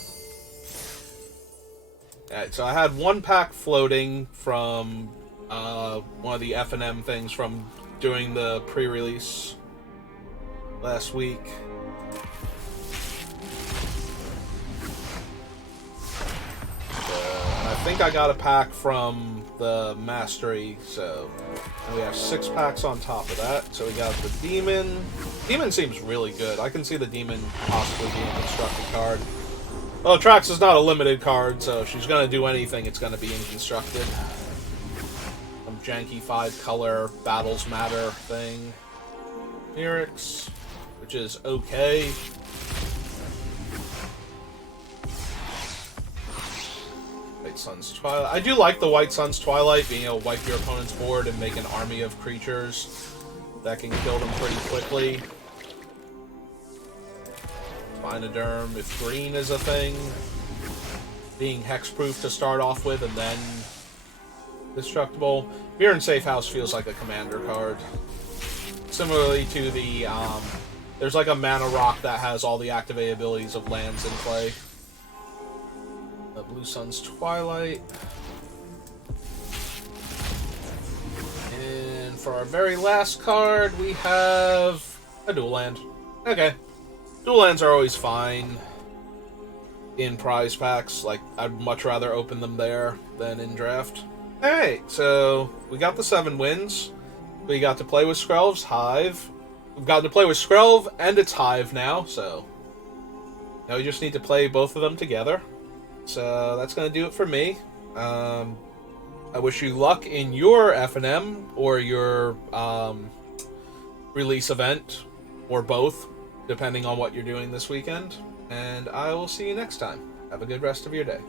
Alright, so I had 1 pack floating from one of the F&M things from doing the pre-release last week. I think I got a pack from the Mastery, so and we have 6 packs on top of that. So we got the Demon. Demon seems really good. I can see the Demon possibly being a constructed card. Well, Trax is not a limited card, so if she's going to do anything, it's going to be inconstructed. Some janky 5-color Battles Matter thing. Mirix, which is okay. White Sun's Twilight. I do like the White Sun's Twilight, being able to wipe your opponent's board and make an army of creatures that can kill them pretty quickly. Minoderm, if green is a thing, being hexproof to start off with, and then destructible. Mirror and Safe House feels like a commander card. Similarly to the, there's like a mana rock that has all the activated abilities of lands in play. Blue Sun's Twilight. And for our very last card, we have a dual land. Okay. Dual lands are always fine in prize packs. Like, I'd much rather open them there than in draft. Alright, so we got the 7 wins. We got to play with Skrelv's Hive. We've gotten to play with Skrelv and its Hive now, so now we just need to play both of them together. So that's going to do it for me. I wish you luck in your FNM or your release event, or both, depending on what you're doing this weekend. And I will see you next time. Have a good rest of your day.